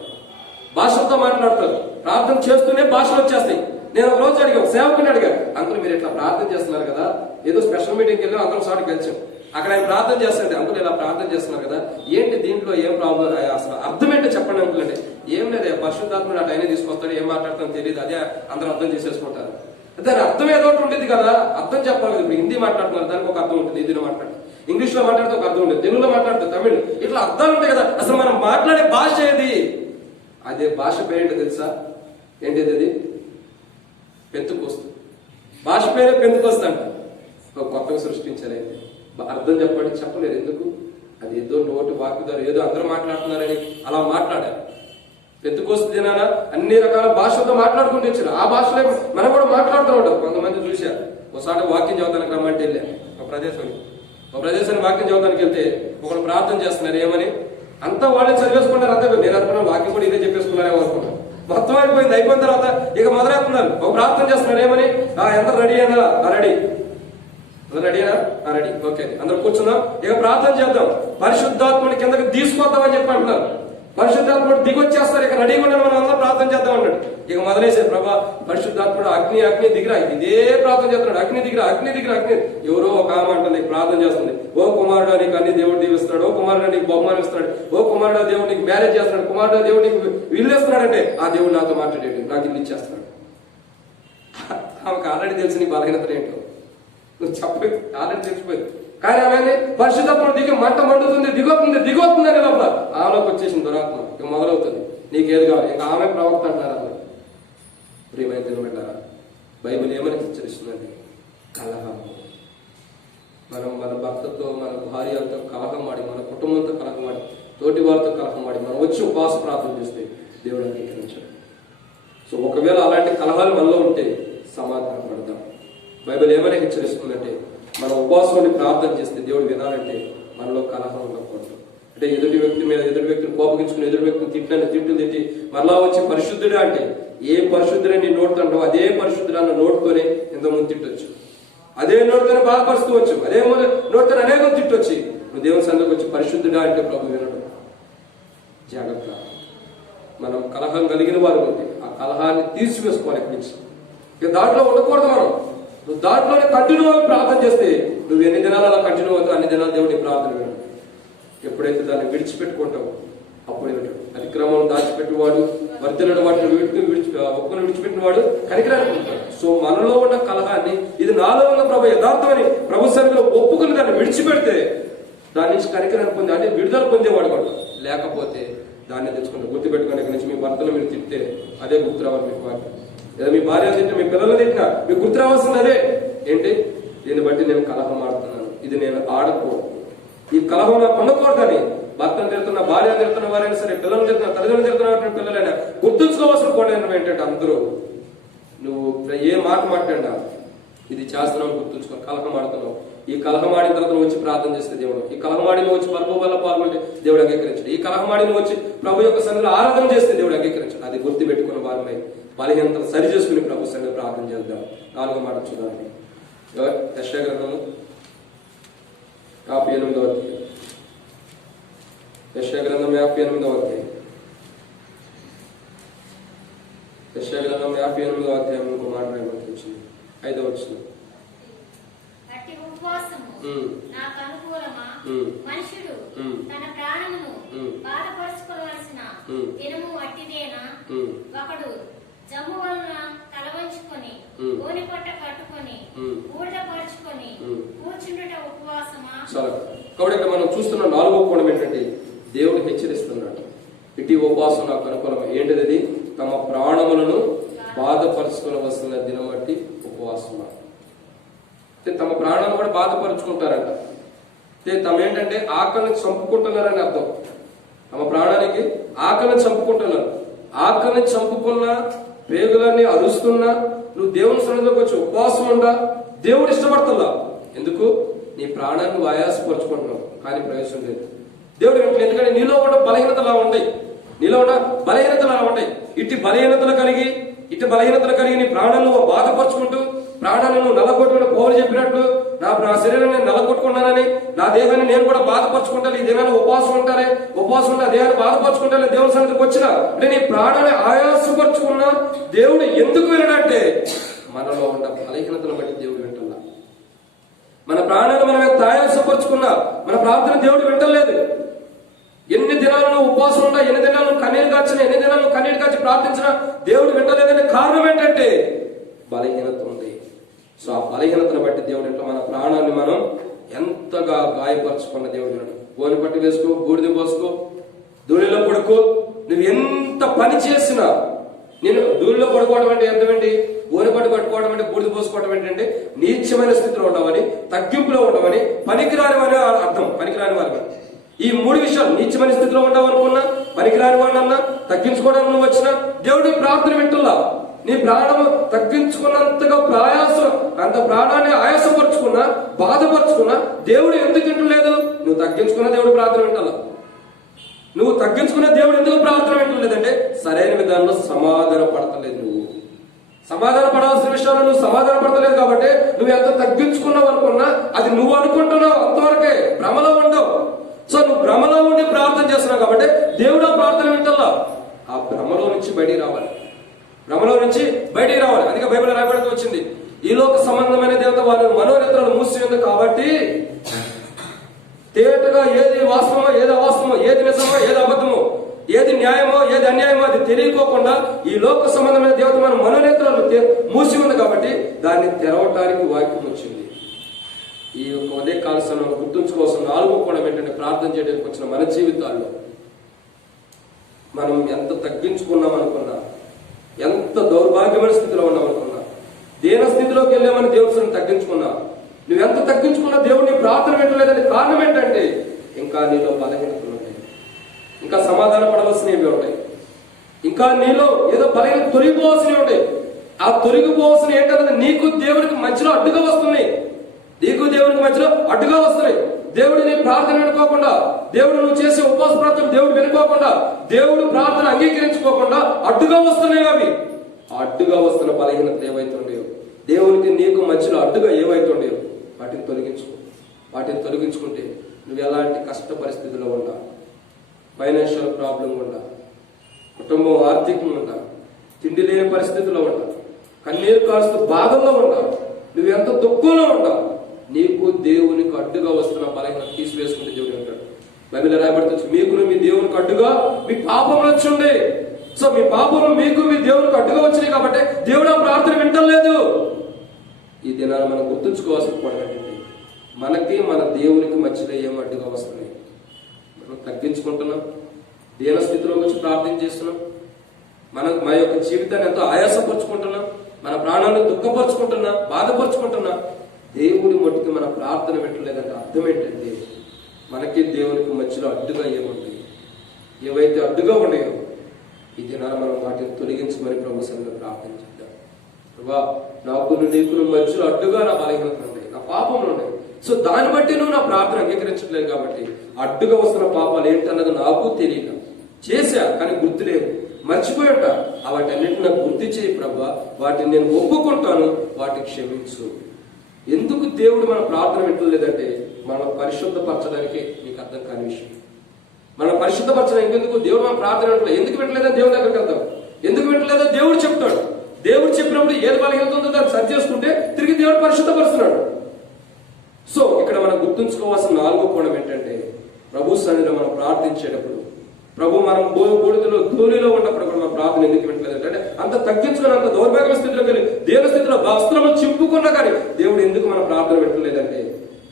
భాషలతో మాట్లాడతారు. ప్రార్థన చేస్తూనే భాషలు వచ్చేస్తాయి. నేను ఒక రోజు అడిగా, సేవకుని అడిగా, అంకుల్ మీరు ఇట్లా ప్రార్థన చేస్తున్నారు కదా, ఏదో స్పెషల్ మీటింగ్కి వెళ్ళి అందరం సాటి కలిసాం. అక్కడ ఆయన ప్రార్థన చేస్తాడు. అంకుల్ ఇలా ప్రార్థన చేస్తున్నారు కదా, ఏంటి దీంట్లో ఏం ప్రాబ్లం, అసలు అర్థం ఏంటో చెప్పండి అంకుల్ అంటే, ఏం లేదు పరిశుద్ధాత్మని అటు అయినా తీసుకొస్తాడు, ఏం మాట్లాడతానో తెలియదు, అదే అందరూ అర్థం చేసేసుకుంటారు. దాని అర్థం ఏదో ఒకటి ఉంటుంది కదా, అర్థం చెప్పాలి కదా. ఇప్పుడు హిందీ మాట్లాడుతున్నారు, దానికి ఒక అర్థం ఉంటుంది. హిందీలో మాట్లాడుతుంది, ఇంగ్లీష్ లో మాట్లాడితే ఒక అర్థం ఉంటుంది, తెలుగులో మాట్లాడితే తమిళ్, ఇట్లా అర్థాలు ఉంటాయి కదా. అసలు మనం మాట్లాడే భాష ఏది? అదే భాష పేరేంటో తెలుసా? ఏంటిది? అది పెంతుకోస్తు. భాష పేరే పెంతుకోస్తు అంట. కొత్తగా సృష్టించాలి. అయితే అర్థం చెప్పండి, చెప్పలేదు. ఎందుకు? అది ఏదో నోటి వాక్కుదారు ఏదో అందరూ మాట్లాడుతున్నారని అలా మాట్లాడారు. పెంతుకోస్తు దినాన అన్ని రకాల భాషలతో మాట్లాడుకుంటూ వచ్చారు. ఆ భాషలో మనం కూడా మాట్లాడుతూ ఉంటాం. కొంతమంది చూశారు. ఒకసారి వాక్యం చదవడానికి రమ్మంటే వెళ్ళా ఒక ప్రదేశాన్ని వాక్యం చదవడానికి వెళ్తే ఒకరు ప్రార్థన చేస్తున్నారు. ఏమని? అంతా వాళ్ళే చదివేసుకుంటారు. అంతే నేను అనుకున్నాను వాక్యం కూడా ఇదే చెప్పేసుకున్నారేమో అనుకున్నాను. మొత్తం అయిపోయింది. అయిపోయిన తర్వాత ఇక మొదలవుతున్నారు. ఒక ప్రార్థన చేస్తున్నారు. ఏమని? ఎంత రెడీ అయినా రెడీ ఓకే, అందరూ కూర్చున్నాం, ఇక ప్రార్థన చేద్దాం, పరిశుద్ధాత్ముడి కిందకి తీసుకొద్దామని చెప్పి అంటున్నారు. పరిశుద్ధాత్ముడు దిగొచ్చేస్తారు, ఇక రెడీగా ఉండడం మనం అందరూ ప్రార్థన చేద్దాం అన్నాడు. ఇక మొదలేసారు, ప్రభా పరిశుద్ధాత్ముడు అగ్ని దిగిరా, ఇదే ప్రార్థన చేస్తున్నాడు, అగ్ని దిగిరా. ఎవరో ఒక ఆమె అంటుంది, ప్రార్థన చేస్తుంది, ఓ కుమారుడు నీకు అన్ని దేవుడు దీవిస్తాడు, ఓ కుమారుడు నీకు బహుమానం ఇస్తాడు, ఓ కుమారుడు దేవుడు నీకు మ్యారేజ్ చేస్తున్నాడు, కుమారుడు దేవుడు నీకు ఇల్లు ఇస్తున్నాడంటే ఆ దేవుడు నాతో మాట్లాడేది, నాకు ఇల్లు ఇచ్చేస్తున్నాడు. ఆమెకు ఆల్రెడీ తెలిసి నీ బలహీనత ఏంటో నువ్వు చెప్పి ఆల్రెడీ తెలిసిపోయింది. కానీ ఆమె పరిశుద్ధాత్మ దిగి మంట మండుతుంది, దిగొస్తుంది అని లోపల ఆమెలోకి వచ్చేసింది దురాత్మ. ఇక మొదలవుతుంది, నీకేది కావాలి. ఇంకా ఆమె ప్రవక్త అంటారు. అన్న ప్రియమైన తినబెట్టారా, బైబిల్ ఏమని హెచ్చరిస్తుందండి? కలహము. మనం మన భర్తతో, మన భార్యతో కలహమాడి, మన కుటుంబంతో కలహమాడి, తోటి వారితో కలహమాడి మనం వచ్చి ఉపవాస ప్రార్థన చేస్తే దేవుడు అంగీకరించాడు. సో ఒకవేళ అలాంటి కలహాలు మనలో ఉంటే సమాధానం పడదాం. బైబిల్ ఏమైనా హెచ్చరిస్తుందంటే మనం ఉపవాసం ఉండి ప్రార్థన చేస్తే దేవుడు వినాలంటే మనలో కలహం ఉండకూడదు. అంటే ఎదుటి వ్యక్తిని కోపగించుకుని ఎదుటి వ్యక్తిని తిట్లు తిట్టి మరలా వచ్చి పరిశుద్ధుడా అంటే ఏ పరిశుద్ధుడే నీ నోటితో అంటావు అదే పరిశుద్ధుడు అన్న నోటితోనే ఎంతోమంది తిట్టొచ్చు, అదే నోటితోనే బాధపరుస్తూ వచ్చు, అదే నోటితో అనేకం తిట్టొచ్చి నువ్వు దేవుని సందుకు వచ్చి పరిశుద్ధుడా అంటే ప్రభు వినడు. జాగ్రత్త. మనం కలహం కలిగిన వారు ఉంటే ఆ కలహాన్ని తీసివేసుకోవాలి ఎక్కడి నుంచి. ఇక దాంట్లో ఉండకూడదు. నువ్వు దాంట్లోనే కంటిన్యూ అవి ప్రార్థన చేస్తే నువ్వు ఎన్ని దినాలు అలా కంటిన్యూ అవుతావు అన్ని దినాలు దేవుడి ప్రార్థన వినడు. ఎప్పుడైతే దాన్ని విడిచిపెట్టుకుంటావు అప్పుడు వినడు. అతిక్రమం దాచిపెట్టినవాడు వర్ధనుడు వాటిని ఒక్కను విడిచిపెట్టినవాడు కనికరాన్ని పొందుతాడు. సో మనలో ఉన్న కలహాన్ని ఇది నాలో ఉన్న ప్రభు యథార్థమని ప్రభు సన్నిధిలో ఒప్పుకుని దాన్ని విడిచిపెడితే దాని నుంచి కనికరాన్ని పొంది అంటే విడుదల పొందేవాడు కూడా. లేకపోతే దాన్ని తెచ్చుకుంటాం. గుర్తుపెట్టుకుని ఇక్కడి నుంచి మీ భర్తలు మీరు తింటే అదే గుర్తు రావాలి మీకు వాక్యం. లేదా మీ భార్య తింటే మీ పిల్లలు తింటున్నా మీకు గుర్తు రావాల్సింది అదే. ఏంటి? దీన్ని బట్టి నేను కలహం ఆడుతున్నాను, ఇది నేను ఆడకూడదు, ఈ కలహం నాకు ఉండకూడదని భర్తను తిడుతున్నా, భార్య తిడుతున్న వారైనా సరే, పిల్లలు తిడుతున్నా, తల్లిదండ్రులు తిడుతున్న పిల్లలైనా గుర్తుంచుకోవాల్సిన కూడా ఏంటంటే అందరూ నువ్వు ఏ మాట మాట్లాడినా ఇది చేస్తున్నావు గుర్తుంచుకో. కలహం ఆడుతున్నావు. ఈ కలహం ఆడిన తర్వాత వచ్చి ప్రార్థన చేస్తే దేవుడు, ఈ కలహం ఆడిని వచ్చి పరమ వల్ల పాల్గొంటే దేవుడు అంగీకరించాడు, ఈ కలహం ఆడిని వచ్చి ప్రభు యొక్క సన్నిధిలో ఆరాధన చేస్తే దేవుడు అంగీకరించాడు. అది గుర్తు పెట్టుకున్న వారమై బలహీనతలు సరి చేసుకుని ప్రభు సన్నిధిలో ప్రార్థన చేద్దాం. 4వ మాట చూడాలి. యెషయా గ్రంథము 58వ అధ్యాయం. యెషయా గ్రంథం 58వ అధ్యాయం. యెషయా గ్రంథం 58వ అధ్యాయం ఇంకో మాట వచ్చింది. 5వ వచనం. నాకు అనుకూలమా? మనుషుడు తన ప్రాణమును బాధపరుచుకోవలసిన దినము అట్టిదేనా? ఒకడు జమ్ము వలన తల వంచుకొని గోని పట్ట కట్టుకొని బూడిద పరుచుకొని కూర్చుండుట ఉపవాసమా? కాబట్టి ఇక్కడ మనం చూస్తున్న 4వ కోణం ఏంటంటే దేవుడు హెచ్చరిస్తున్నాడు. ఇటు ఉపవాసం నాకు అనుకూలం. ఏంటిది? తమ ప్రాణములను బాధపరుచుకోవలసిన దినం బట్టి ఉపవాసమా. తమ ప్రాణాలను కూడా బాధపరుచుకుంటారంట. తమ ఏంటంటే ఆకలిని చంపుకుంటున్నారని అర్థం. తమ ప్రాణానికి ఆకలిని చంపుకుంటున్నారు. ఆకలిని చంపుకున్నా, పేగులన్నీ అరుస్తున్నా నువ్వు దేవుని సన్నిధిలోకి వచ్చి ఉపవాసం ఉండా దేవుడు ఇష్టపడుతున్నా. ఎందుకు? నీ ప్రాణాన్ని ఆయాసపరుచుకుంటున్నావు, కానీ ప్రయోజనం లేదు. దేవుడు ఎందుకంటే నీలో ఉన్న బలహీనతలు అలా ఉంటాయి, నీలో ఉన్న బలహీనతలు అలా ఉంటాయి. ఇటు బలహీనతలు కలిగి నీ ప్రాణాలను బాధపరుచుకుంటూ ప్రాణాలను నువ్వు నల్లగొట్టుకుని పౌలు చెప్పినట్లు నా శరీరాన్ని నేను నల్లగొట్టుకున్నానని నా దేహాన్ని నేను కూడా బాధపరుచుకుంటాను. ఈ దినాన్ని ఉపవాసం ఉంటే దేహాన్ని బాధపరుచుకుంటాను దేవుని సన్నిధికి వచ్చిన అంటే నీ ప్రాణాన్ని ఆయాసపరుచుకున్నా దేవుడు ఎందుకు వినడంటే మనలో ఉన్న బలహీనతను బట్టి దేవుడు వింటున్నా. మన ప్రాణాన్ని మనం ఎంత ఆయాసపరుచుకున్నా మన ప్రార్థన దేవుడు వింటలేదు. ఎన్ని దినాలు నువ్వు ఉపవాసం ఉన్నా, ఎన్ని దినాలు కన్నీరు కాచిన, ఎన్ని దినాలు కన్నీరు కాచి ప్రార్థించినా దేవుడు వింటలేదనే కారణం ఏంటంటే బలహీనత ఉంది. సో ఆ బలహీనతను బట్టి దేవుడు ఇంట్లో మన ప్రాణాన్ని మనం ఎంతగా గాయపరచుకున్న దేవుడు. గోని పట్టి వేసుకో, బూడిద పోసుకో, ధూళిలో పడుకో, నువ్వు ఎంత పని చేసినా నేను ధూళిలో పడుకోవడం అంటే అర్థమేంటి? గోని పట్టి పట్టుకోవడం అంటే బూడిద పోసుకోవడం ఏంటంటే నీచమైన స్థితిలో ఉండవని, తగ్గింపులో ఉండవని, పనికిరాని వారి అర్థం. పనికిరాని వారి ఈ 3 విషయాలు నీచమైన స్థితిలో ఉండవనుకున్నా, పనికిరాని వాడినన్నా, తగ్గించుకోవడానికి నువ్వు వచ్చినా దేవుడి ప్రార్థన వింటున్నా. నీ ప్రాణము తగ్గించుకున్నంతగా అంత ప్రాణాన్ని ఆయాసపరుచుకున్నా, బాధపరుచుకున్నా దేవుడు ఎందుకు వింటలేదు? నువ్వు తగ్గించుకున్న దేవుడు ప్రార్థన వింటాలా? నువ్వు తగ్గించుకున్న దేవుడు ఎందుకు ప్రార్థన వింటలేదంటే సరైన విధానంలో సమాధాన పడతలేదు. నువ్వు సమాధాన పడాల్సిన విషయాల్లో నువ్వు సమాధాన పడతలేదు కాబట్టి నువ్వు ఎంత తగ్గించుకున్నావు అనుకున్నా అది నువ్వు అనుకుంటున్నావు అంతవరకే, భ్రమలో ఉండవు. సో నువ్వు భ్రమలో ఉండి ప్రార్థన చేస్తున్నావు కాబట్టి దేవుడు ఆ ప్రార్థన వింటల్లా. ఆ భ్రమలో నుంచి బయటికి రావాలి. అందుకే బైబిల్ రాయబడుతూ వచ్చింది, ఈ లోక సంబంధమైన దేవత వారి మనోనేత్రాలు మూసివేందు కాబట్టి తేటగా ఏది వాస్తవమో, ఏది అవాస్తవమో, ఏది నిజమో, ఏది అబద్ధమో, ఏది న్యాయమో, ఏది అన్యాయమో అది తెలియకోకుండా ఈ లోక సంబంధమైన దేవత మన మనోనేత్రాలు మూసి ఉంది కాబట్టి దాన్ని తెరవటానికి వాక్యం వచ్చింది. ఈ యొక్క ఉదయ కాల సమయంలో గుర్తుంచుకోవాల్సిన 4వ కోణం ఏంటంటే ప్రార్థన చేయడానికి వచ్చిన మన జీవితాల్లో మనం ఎంత తగ్గించుకున్నాం అనుకున్నా, ఎంత దౌర్భాగ్యమైన స్థితిలో ఉన్నాం అనుకున్నా, దేన స్థితిలోకి వెళ్ళామని దేవుడిని తగ్గించుకున్నా నువ్వెంత తగ్గించుకున్నా దేవుడు నీ ప్రార్థన వింటలేదంటే కారణం ఏంటంటే ఇంకా నీలో బలహీనతలు ఉంటాయి, ఇంకా సమాధాన పడవలసినవి ఉంటాయి, ఇంకా నీలో ఏదో బలహీన తొలగిపోవాల్సినవి ఉంటాయి. ఆ తొలగిపోవాల్సిన ఏంటన్నది నీకు దేవుడికి మధ్యలో అడ్డుగా వస్తున్నాయి. నీకు దేవుడికి మధ్యలో అడ్డుగా వస్తున్నాయి. దేవుడు నీ ప్రార్థన వినుకోకుండా, దేవుడు నువ్వు చేసే ఉపవాస ప్రార్థన దేవుడు వినుకోకుండా, దేవుడు ప్రార్థన అంగీకరించుకోకుండా అడ్డుగా వస్తున్నాయి. అవి అడ్డుగా వస్తున్న బలహీనతలు ఏవైతే ఉండేవో, దేవునికి నీకు మధ్యలో అడ్డుగా ఏవైతే ఉండేవో వాటిని తొలగించుకో. వాటిని తొలగించుకుంటే నువ్వు ఎలాంటి కష్ట పరిస్థితుల్లో ఉన్నా, ఫైనాన్షియల్ ప్రాబ్లం ఉన్నా, కుటుంబం ఆర్థికంగా ఉన్నా, తిండి లేని పరిస్థితుల్లో ఉన్నా, కన్నీరు కాస్తూ బాధల్లో ఉన్నా, నువ్వు ఎంత దుఃఖంలో ఉన్నా, నీకు దేవునికి అడ్డుగా వస్తున్న బలహీనత తీసివేసుకుంటే దేవుడు అంటాడు. బైబిల్లో రాయబడుతుంది, మీకును మీ దేవునికి అడ్డుగా మీ పాపములు వచ్చి. సో మీ పాపములు మీకు మీ దేవునికి అడ్డుగా వచ్చినాయి కాబట్టి దేవుడు ఆ ప్రార్థన వింటలేదు. ఈ దినాన్ని మనం గుర్తుంచుకోవాల్సిన పాయింట్ ఏంటంటే, మనకి మన దేవునికి మధ్యలో ఏం అడ్డుగా వస్తున్నాయి. మనం తగ్గించుకుంటున్నాం, దీన స్థితిలోకి వచ్చి ప్రార్థన చేస్తున్నాం, మన యొక్క జీవితాన్ని ఎంతో ఆయాసపరుచుకుంటున్నాం, మన ప్రాణాలను దుఃఖపరుచుకుంటున్నా, బాధపరుచుకుంటున్నా, దేవుడి మట్టుకు మన ప్రార్థన పెట్టలేదంటే అర్థం ఏంటంటే మనకి దేవునికి మధ్యలో అడ్డుగా ఏముంటాయి, ఏవైతే అడ్డుగా ఉన్నాయో ఈ దినాన్ని మనం వాటిని తొలగించమని ప్రభు సన్నిధిలో ప్రార్థన చేద్దాం. ప్రభా, నాకు నీకు మధ్యలో అడ్డుగా నా బలహీనతలు ఉన్నాయి, నా పాపములు ఉన్నాయి. సో దాన్ని బట్టి నువ్వు నా ప్రార్థన అంగీకరించట్లేదు కాబట్టి అడ్డుగా వస్తున్న పాపాలు ఏంటన్నది నాకు తెలియదు, చేశా కానీ గుర్తులేవు, మర్చిపోయాట. వాటన్నిటిని నాకు గుర్తు చేయి ప్రభా, వాటిని నేను ఒప్పుకుంటాను, వాటిని క్షమించు. ఎందుకు దేవుడు మన ప్రార్థన వింటలేదంటే మనం పరిశుద్ధపరచడానికి నీకు అర్థం కాని విషయం. మనం పరిశుద్ధపరచడానికి ఎందుకు దేవుడు మన ప్రార్థన వింటలేదు, ఎందుకు వింటలేదని దేవుడి దగ్గరికి వెళ్తాం. ఎందుకు వింటలేదో దేవుడు చెప్తాడు. దేవుడు చెప్పినప్పుడు ఏది బలహీనత ఉందో దాన్ని సరి చేసుకుంటే తిరిగి దేవుడు పరిశుద్ధపరుస్తున్నాడు. సో ఇక్కడ మనం గుర్తుంచుకోవాల్సిన 4వ కోణం ఏంటంటే, ప్రభు సన్నిధిలో మనం ప్రార్థించేటప్పుడు, ప్రభు మనం బూడిదలో ధూళిలో ఉన్నప్పుడు కూడా మన ప్రార్థన ఎందుకు వింటలేదు అంటే అంత తగ్గించుకుని, అంత దౌర్భాగ్య స్థితిలో కానీ, దేవ స్థితిలో వస్త్రము చింపుకున్నా కానీ దేవుడు ఎందుకు మన ప్రార్థన వింటలేదంటే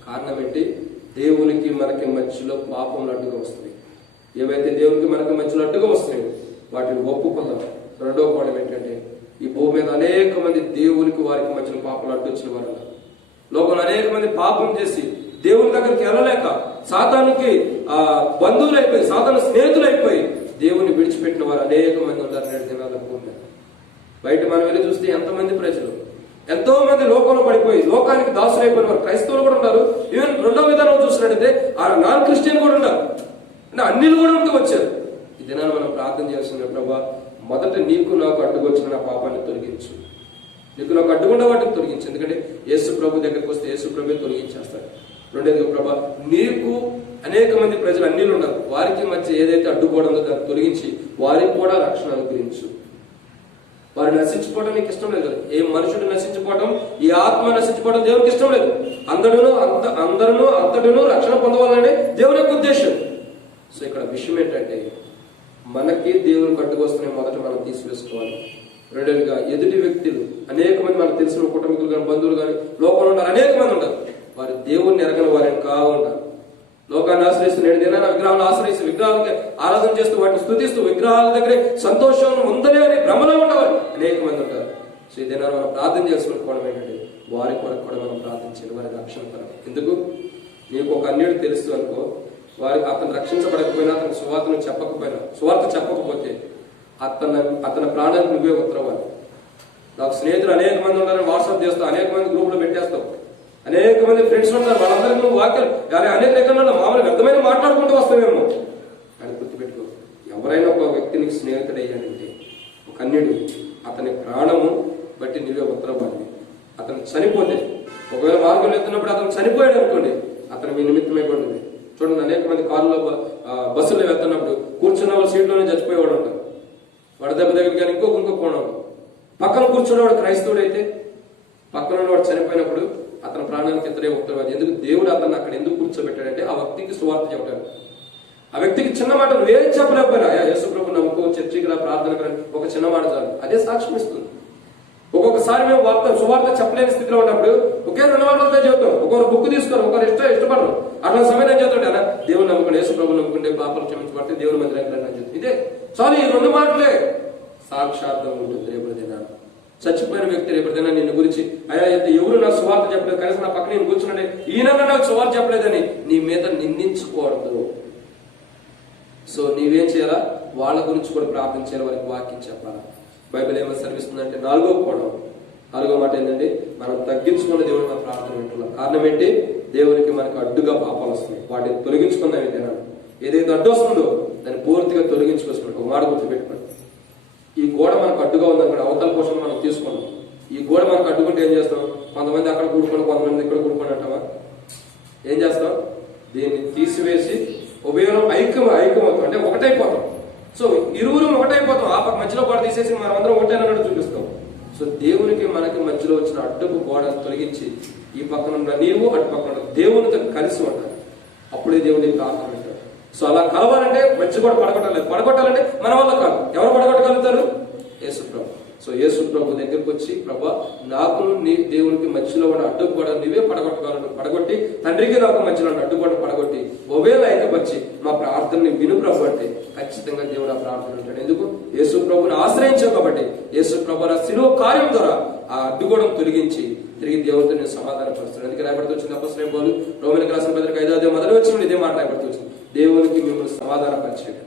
కారణం ఏంటి? దేవునికి మనకి మధ్యలో పాపం అడ్డుగా వస్తుంది. ఏవైతే దేవునికి మనకి మధ్యలో అడ్డుగా వస్తున్నాయో వాటిని ఒప్పుకుందాం. 2వ కోణం ఏంటంటే, ఈ భూమి మీద అనేక మంది దేవునికి వారికి మధ్యలో పాపం అడ్డు వచ్చిన వారు, లోకంలో అనేక మంది పాపం చేసి దేవుని దగ్గరికి వెళ్ళలేక సాతానుకి బంధువులు అయిపోయి, సాతాను స్నేహితులు అయిపోయి దేవుని విడిచిపెట్టిన వారు అనేక మంది ఉన్నారు నేటి దినాల భూమి మీద. బయట మనం వెళ్ళి చూస్తే ఎంతమంది ప్రజలు, ఎంతో మంది లోకంలో పడిపోయి లోకానికి దాసులు అయిపోయిన వారు క్రైస్తవులు కూడా ఉన్నారు. ఈవెన్ 2వ విధానం చూసినట్టయితే నాన్ క్రిస్టియన్ కూడా ఉన్నారు, అంటే అన్నిలు కూడా ఉంటూ వచ్చారు. ఈ దినాన్ని మనం ప్రార్థన చేస్తున్న ప్రభా, మొదట నీకు నాకు అడ్డుకు వచ్చిన నా పాపాన్ని తొలగించు, నీకు నాకు అడ్డుకుండా వాటిని తొలగించు. ఎందుకంటే యేసు ప్రభు దగ్గరికి వస్తే యేసు ప్రభు తొలగించేస్తాడు. 2వది ప్రభా, నీకు అనేక మంది ప్రజలు అన్నిలు ఉన్నారు, వారికి మధ్య ఏదైతే అడ్డుకోవడంలో దాన్ని తొలగించి వారికి కూడా రక్షణ అనుగ్రహించు. వారు నశించుకోవడం నీకు ఇష్టం లేదు కదా. ఏ మనుషుడు నశించుకోవడం, ఈ ఆత్మ నశించుకోవడం దేవునికి ఇష్టం లేదు. అందరూ అంతటినూ రక్షణ పొందవాలనే దేవుని యొక్క ఉద్దేశం. సో ఇక్కడ విషయం ఏంటంటే, మనకి దేవునికి అడ్డుకొస్తున్నాయి మొదట మనం తీసివేసుకోవాలి. 2వదిగా ఎదుటి వ్యక్తులు అనేక మంది మనకు తెలిసిన కుటుంబీకులు కానీ, బంధువులు కానీ లోకంలో ఉన్నారు, అనేక మంది ఉంటారు. వారు దేవుణ్ణి ఎరగని వారిని ఉంటారు. లోకాన్ని ఆశ్రయిస్తూ నేడు దినాన విగ్రహాలు ఆశ్రయిస్తూ విగ్రహాలకి ఆరాధన చేస్తూ వాటిని స్తుతిస్తూ విగ్రహాల దగ్గరే సంతోషం ఉందనే అని భ్రమలో ఉండేవారు అనేక మంది ఉంటారు. సో ఈ దినాన్ని మనం ప్రార్థన చేసుకోవడం ఏంటంటే, వారి కొరకు కూడా మనం ప్రార్థించాలి, వారి రక్షణ కొరకు. ఎందుకు? నీకు ఒక అన్యుడు తెలుస్తూ అనుకో, వారికి అతను రక్షించబడకపోయినా, అతను సువార్త చెప్పకపోతే అతని ప్రాణానికి నువ్వే ఉత్తరవాలి. నాకు స్నేహితులు అనేక మంది ఉన్నారని వాట్సాప్ చేస్తావు, అనేక మంది గ్రూప్ లో పెట్టేస్తావు, అనేక మంది ఫ్రెండ్స్ ఉంటారు, వాళ్ళందరికీ నువ్వు వాక్యాలు అనేక రకాల మామూలు వ్యర్థమైన మాట్లాడుకుంటూ వస్తావేమో. అని గుర్తుపెట్టుకో, ఎవరైనా ఒక వ్యక్తిని స్నేహితుడయ్యాడంటే, ఒక అన్యుడు, అతని ప్రాణము బట్టి నువ్వే ఉత్తరవాలి. అతను చనిపోతే, ఒకవేళ మార్గంలో వెళ్తున్నప్పుడు అతను చనిపోయాడు అనుకోండి, అతను మీ నిమిత్తమై పడింది. చూడండి, అనేక మంది కారులో బస్సులో వెళ్తున్నప్పుడు కూర్చున్న వాళ్ళు సీట్లోనే చచ్చిపోయేవాడు ఉంటారు. వాడి దగ్గరికి కానీ ఇంకో కోణం, పక్కన కూర్చున్నవాడు క్రైస్తవుడైతే పక్కన ఉన్నవాడు చనిపోయినప్పుడు అతని ప్రాణానికి ఇతరే ఉత్తరవాది. ఎందుకు? దేవుడు అతను అక్కడ ఎందుకు కూర్చోబెట్టాడంటే ఆ వ్యక్తికి సువార్త చెప్పాడు. ఆ వ్యక్తికి చిన్న మాట నువ్వేం చెప్పలేకపోయినా, యేసు ప్రభు నమ్ముకో, చర్చికి రా, ప్రార్థన ఒక చిన్న మాట చాలు, అదే సాక్ష్యం ఇస్తుంది. ఒక్కొక్కసారి మేము సువార్త చెప్పలేని స్థితిలో ఉన్నప్పుడు ఒకే 2 మాటలతో చెబుతాం. ఒకరు బుక్ తీసుకొని ఒకరు ఇష్టపడరు. అట్లా సమయం నేను చెప్తాడు అలా, దేవుని నమ్ముకుంటే, యేసు ప్రభు నమ్ముకుంటే పాపాలు క్షమించబడితే దేవుని మందిరానికి రండి అని చెప్తుంది. ఇదే చాలు, ఈ 2 మాటలే సాక్షాత్తం ఉంటుంది రేపు దినాన్ని. చచ్చిపోయిన వ్యక్తి రేపటిదైనా నిన్ను గురించి అయ్యా ఎవరు నా సువార్త చెప్పలేదు, కనీసం నా పక్కన నేను కూర్చున్నాడే ఈయన నాకు సువార్త చెప్పలేదని నీ మీద నిందించకూడదు. సో నీవేం చేయాలా? వాళ్ళ గురించి కూడా ప్రార్థన చేయాలి, వారికి వాక్యం చెప్పాలా. బైబిల్ ఏమైనా సెలవిస్తుందంటే నాలుగో మాట ఏంటంటే మనం తగ్గించుకున్న దేవుడు మన ప్రార్థన వింటున్నాం. కారణం ఏంటి? దేవునికి మనకు అడ్డుగా పాపాలు వస్తున్నాయి, వాటిని తొలగించుకుందాం. ఏంటన్నా ఏదైతే అడ్డు వస్తుందో దాన్ని పూర్తిగా తొలగించుకోవాలి. ఒక మాట గుర్తుపెట్టుకోండి, ఈ గోడ మనకు అడ్డుగా ఉందనుకోండి, అవతల కోసం మనం తీసుకున్నాం. ఈ గోడ మనకు అడ్డుకుంటే ఏం చేస్తాం? కొంతమంది అక్కడ కూడుకొని కొంతమంది ఇక్కడ కూడుకొని అంటావా? ఏం చేస్తాం? దీన్ని తీసివేసి ఉభయం ఐక్యమవుతాం, అంటే ఒకటైపోతాం. సో ఇరువురు ఒకటైపోతాం. ఆ మధ్యలో గోడ తీసేసి మనం అందరం ఒకటైనట్టు చూపిస్తాం. సో దేవునికి మనకి మధ్యలో వచ్చిన అడ్డుకు గోడ తొలగించి ఈ పక్కన ఉన్న నీవు అటు పక్కన దేవునితో కలిసి ఉంటారు. అప్పుడే దేవుడిని ప్రార్థన పెట్టారు. సో అలా కలవాలంటే మధ్య కూడా పడగొట్టాలంటే మన వల్ల కాదు. ఎవరు పడగొట్టగలుగుతారు? యేసు ప్రభు. సో యేసు ప్రభు దగ్గరకు వచ్చి, ప్రభా నాకు నీ దేవునికి మధ్యలో ఉన్న అడ్డుకు కూడా నీవే పడగొట్టి తండ్రికి నాకు మధ్యలో ఉన్న అడ్డు కూడా పడగొట్టి ఒకవేళ ఐక్యపరిచి మా ప్రార్థనని విను ప్రభు అంటే ఖచ్చితంగా దేవుడు ఆ ప్రార్థన ఉంటాడు. ఎందుకు? యేసు ప్రభుని ఆశ్రయించాం కాబట్టి. యేసు ప్రభు శిలువ కార్యం ద్వారా ఆ అడ్డుగోడం తొలగించి తిరిగి దేవుడితో నేను సమాధానపరుస్తాను. అందుకే రాయబడుతూ వచ్చింది అపొస్తలుడైన పౌలు రోమీయులకు రాసిన పత్రిక 5వ అధ్యాయం మొదటి వచనంలో ఇదే మాట రాయబడుతూ వచ్చింది, దేవునికి మిమ్మల్ని సమాధానపరిచాడు.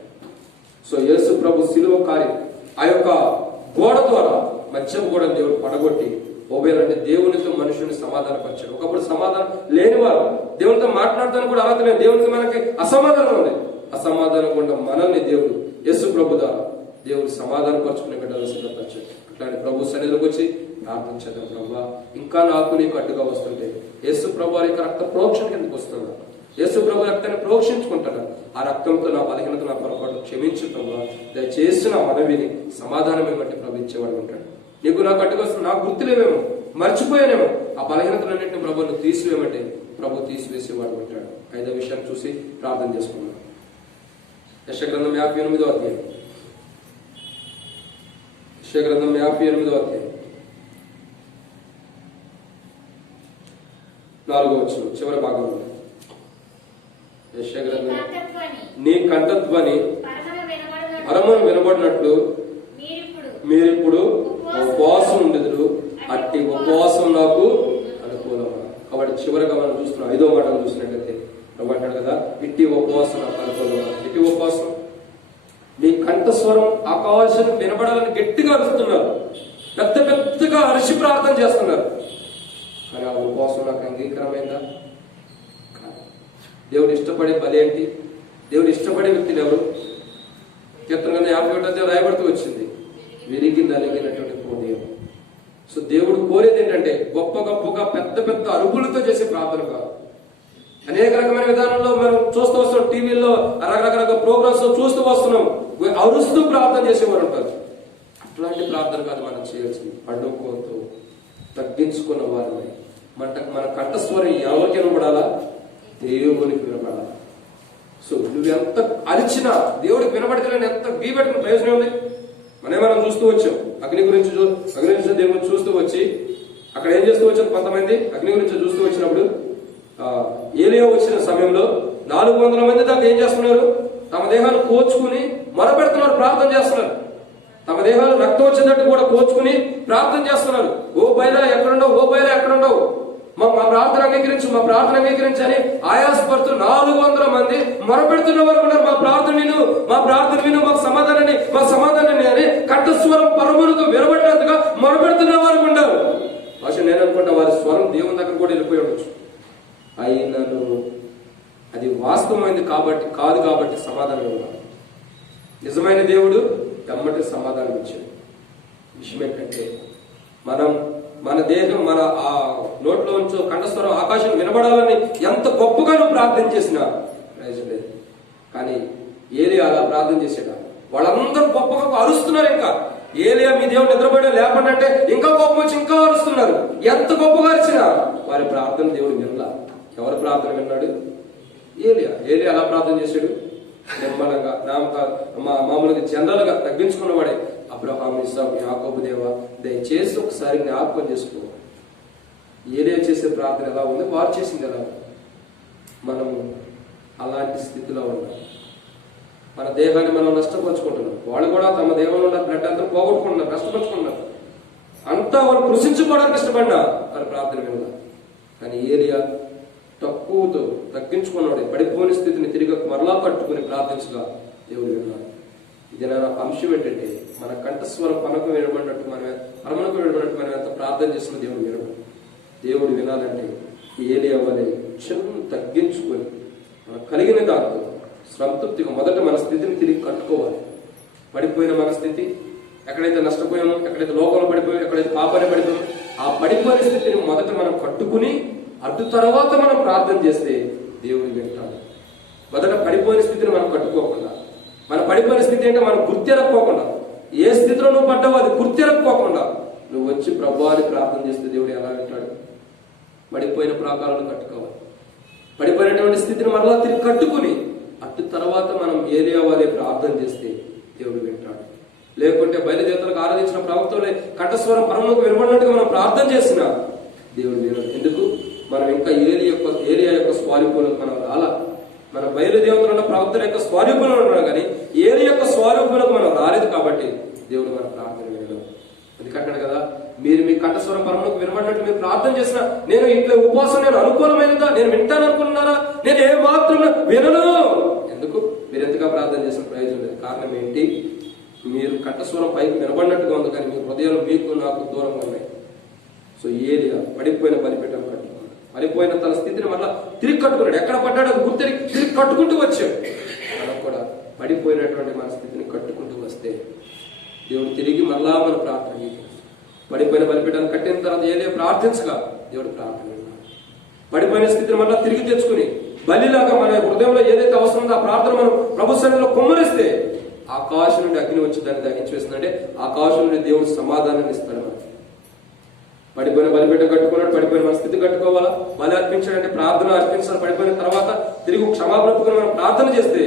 సో యేసు ప్రభు శిలువ కార్యం ఆ యొక్క గోడ ద్వారా మధ్యపు గోడ దేవుడు పడగొట్టి అంటే దేవునితో మనుషుని సమాధానపరిచాడు. ఒకప్పుడు సమాధానం లేని వారు దేవునితో మాట్లాడతాను కూడా అర్హత లేదు. దేవునికి మనకి అసమాధానం ఉంది. అసమాధానం కూడా మనల్ని దేవుడు యేసు ప్రభు ద్వారా దేవుడు సమాధానం పరుచుకునే బిడ్డలు సిద్ధపరిచాడు. అట్లాంటి ప్రభు సన్నిధిలోకి వచ్చి ప్రార్థన చేద్దాం. ప్రభు ఇంకా నాకు నీకు అడ్డుగా వస్తుంటే యేసు ప్రభు వారి రక్త ప్రోక్షణ కిందకు వస్తున్నాడు. యేసు ప్రభు రక్తాన్ని ప్రోక్షించుకుంటాడు. ఆ రక్తంతో నా బలహీనత నా పొరపాటు క్షమించు ప్రభు, దయచేసి నా మనవిని సమాధానం ఏమంటే ప్రభు ఇచ్చేవాడు ఉంటాడు. నీకు నాకు అడ్డుగా వస్తుంది, నాకు గుర్తులేమేమో, మర్చిపోయానేమో, ఆ బలహీనతలన్నింటినీ ప్రభు నువ్వు తీసివేయమంటే ప్రభు తీసివేసేవాడు ఉంటాడు. 5వ విషయాన్ని చూసి ప్రార్థన చేసుకున్నాం. యెషయా-గ్రంథం 58వ అధ్యాయం. యెషయా-గ్రంథం 58వ అధ్యాయం 4వ వచనం చివరి భాగంలో. యెషయా-గ్రంథం నీ కంఠధ్వని పరమను వినబడినట్లు మీరిప్పుడు ఉపవాసం ఉండేదురు, అట్టి ఉపవాసం నాకు అనుకూలం. కాబట్టి చివరిగా మనం చూస్తున్నాం 5వ మాటను చూసినట్లయితే ప్రభు అంటాడు కదా, ఇట్టి ఉపవాసం నాకు అనుకూలం. ఇట్టి ఉపవాసం నీ కంఠస్వరం ఆకాశం వినబడాలని గట్టిగా అరుస్తున్నారు, పెద్దగా అరిచి ప్రార్థన చేస్తున్నారు. కానీ ఆ ఉపవాసం నాకు అంగీకారమైందా? దేవుడు ఇష్టపడే బలి ఏంటి? దేవుడు ఇష్టపడే వ్యక్తులు ఎవరు? కీర్తన 51 రాయబడుతూ వచ్చింది, విరిగి నలిగినటువంటి హృదయం. సో దేవుడు కోరేది ఏంటంటే గొప్పగా పెద్ద అరుపులతో చేసే ప్రార్థన కాదు. అనేక రకమైన విధానంలో మనం చూస్తూ వస్తున్నాం, టీవీల్లో రకరకాల ప్రోగ్రామ్స్ చూస్తూ వస్తున్నాం, అరుస్తూ ప్రార్థన చేసేవారు ఉంటారు. అట్లాంటి ప్రార్థన కాదు మనం చేయాల్సింది. అడ్డుకోతో తగ్గించుకున్న వారిని మన కంఠస్వరం ఎవరికి వినపడాలా? దేవునికి వినపడాలా. సో నువ్వు ఎంత అరిచినా దేవుడికి వినపడితే ఎంత బీబెట్టుకున్న ప్రయోజనం ఉంది? మనం చూస్తూ వచ్చాం, అగ్ని గురించి దేవుని గురించి చూస్తూ వచ్చి అక్కడ ఏం చేస్తూ వచ్చాం, కొంతమంది అగ్ని గురించి చూస్తూ వచ్చినప్పుడు ఏలియా వచ్చిన సమయంలో 400 మంది దాకా ఏం చేస్తున్నారు? తమ దేహాలు కోచుకుని మొరపెడుతున్నారు, ప్రార్థన చేస్తున్నారు. తమ దేహాలు రక్తం వచ్చేటట్టు కూడా కోచుకుని ప్రార్థన చేస్తున్నారు. ఓ బయలా ఎక్కడుండవు, మా ప్రార్థన అంగీకరించని ఆయాసపడుతూ 400 మంది మొరపెడుతున్న వారు ఉన్నారు. మా ప్రార్థన విను, మాకు సమాధానాన్ని అని కంఠస్వరం పరములకు వినబడినందుగా మొరపెడుతున్న వారు ఉన్నారు. భాష నేను అనుకుంటా వారి స్వరం దేవుని దగ్గర కూడా వెళ్ళిపోయి ఉండొచ్చు. అయినను అది వాస్తవమైంది కాదు కాబట్టి సమాధానం ఇవ్వాలి. నిజమైన దేవుడు ఎమ్మటి సమాధానం ఇచ్చాడు. విషయం ఏంటంటే మన దేహం మన ఆ నోట్లో ఉంచు కంఠస్వరం ఆకాశం వినబడాలని ఎంత గొప్పగా నువ్వు ప్రార్థన చేసినా ప్రయోజనం లేదు. కానీ ఏలియా అలా ప్రార్థన చేసాడు. వాళ్ళందరూ గొప్పగా అరుస్తున్నారు. ఇంకా ఏలియా మీ దేవుడు నిద్రపోయడం లేకుండా అంటే ఇంకా కోపం వచ్చి ఇంకా అరుస్తున్నారు. ఎంత గొప్పగా అరిచినా వారి ప్రార్థన దేవుడు వినలా. ఎవరి ప్రార్థన విన్నాడు? ఏలియా అలా ప్రార్థన చేశాడు. నిర్మలంగా మామూలుగా జనరల్ గా తగ్గించుకున్నవాడే అబ్రహాము, ఇస్సాకు, యాకోబు దేవా దయచేసి ఒకసారి జ్ఞాపకం చేసుకో. ఏలియా చేసే ప్రార్థన ఎలా ఉంది, వారు చేసింది ఎలా ఉంది. మనము అలాంటి స్థితిలో ఉన్నాం. మన దేహాన్ని మనం నష్టపరుచుకుంటున్నాం. వాళ్ళు కూడా తమ దేహంలో ఉన్న బ్లడ్ అంతా పోగొట్టుకుంటున్నారు, నష్టపరుచుకుంటున్నారు. అంతా వాళ్ళు కృషించుకోవడానికి ఇష్టపడినా వారి ప్రార్థన వినలా. కానీ ఏలియా తక్కువతో తగ్గించుకున్నాడు, పడిపోయిన స్థితిని తిరిగి మరలా కట్టుకుని ప్రార్థించగా దేవుడు విన్నాడు. ఇది నా అంశం ఏంటంటే, మన కంఠస్వరం పనకు వినబడినట్టు పరమనకు వినబడినట్టు మనం ఎంత ప్రార్థన చేసిన దేవుడు వినడు. దేవుడు వినాలంటే ఏలియా వలె చిన్న తగ్గించుకొని మనకు కలిగిన దాంతో సంతృప్తిగా మొదట మన స్థితిని తిరిగి కట్టుకోవాలి. పడిపోయిన మన స్థితి, ఎక్కడైతే నష్టపోయామో, ఎక్కడైతే లోకంలో పడిపోయామో, ఎక్కడైతే పాపనే పడిపోయామో, ఆ పడిపోయిన స్థితిని మొదట మనం కట్టుకుని అటు తర్వాత మనం ప్రార్థన చేస్తే దేవుడు వింటాడు. మొదట పడిపోయిన స్థితిని మనం కట్టుకోకుండా, మన పడిపోయిన స్థితి అంటే మనం గుర్తెరక్కోకుండా, ఏ స్థితిలో నువ్వు పడ్డావో అది గుర్తెరక్కోకుండా నువ్వు వచ్చి ప్రభువాని ప్రార్థన చేస్తే దేవుడు ఎలా వింటాడు? పడిపోయిన ప్రాకారాలు కట్టుకోవాలి. పడిపోయినటువంటి స్థితిని మరలా తిరిగి కట్టుకుని అటు తర్వాత మనం ఏలియా వలె ప్రార్థన చేస్తే దేవుడు వింటాడు. లేకుంటే బయలుదేవతలకు ఆరాధించిన ప్రవక్తలే కంఠస్వరం పరమకు వినబడినట్టుగా మనం ప్రార్థన చేసినా దేవుడు వినడు. ఎందుకు? మనం ఇంకా ఏలియా యొక్క స్వరూపంలోకి మనం రాలా. మన బయలుదేవతల ప్రవక్తల యొక్క స్వరూపంలో ఉన్నాం, కానీ ఏలియా యొక్క స్వరూపంలోకి మనం రాలేదు. కాబట్టి దేవుడు మన ప్రార్థన వినడు. అందుకంటాడు కదా, మీరు మీ కంఠస్వరం పరమకు వినబడినట్టు మీరు ప్రార్థన చేసిన, నేను ఇంట్లో ఉపవాసం నేను అనుకూలమైనదా, నేను వింటాను అనుకున్నారా, నేను ఏ మాత్రం వినను. ఎందుకు? మీరు ఎంతగా ప్రార్థన చేసిన ప్రయోజనం లేదు. కారణం ఏంటి? మీరు కంఠస్వరం పైకి వినబడినట్టుగా ఉంది, కానీ మీ హృదయాలు మీకు నాకు దూరంగా ఉన్నాయి. సో ఏలియా పడిపోయిన బలిపీఠాన్ని కట్టుకున్నాడు. పడిపోయిన తన స్థితిని మళ్ళా తిరిగి కట్టుకున్నాడు. ఎక్కడ పడ్డాడు అది తిరిగి కట్టుకుంటూ వచ్చాడు. మనం కూడా పడిపోయినటువంటి మన స్థితిని కట్టుకుంటూ వస్తే దేవుడు తిరిగి మళ్ళా మన ప్రార్థన, పడిపోయిన బలిపీఠాన్ని కట్టిన తర్వాత ఏలియా ప్రార్థించగా దేవుడు ప్రార్థన విన్నాడు. పడిపోయిన స్థితిని మళ్ళా తిరిగి తెచ్చుకుని బలిలాగా మన హృదయంలో ఏదైతే అవసరం ఉందో ఆ ప్రార్థన మనం ప్రభు సన్నిధిలో కుమ్మరిస్తే ఆకాశం నుండి అగ్ని వచ్చి దాన్ని దహించి వేస్తుందంటే ఆకాశం నుండి దేవుడు సమాధానాన్ని ఇస్తాడు. మనకి పడిపోయిన బలిపీఠం కట్టుకున్నాడు, పడిపోయిన మన స్థితి కట్టుకోవాలా, బలి అర్పించాడంటే ప్రార్థన అర్పించాలి. పడిపోయిన తర్వాత తిరిగి క్షమాపణ మనం ప్రార్థన చేస్తే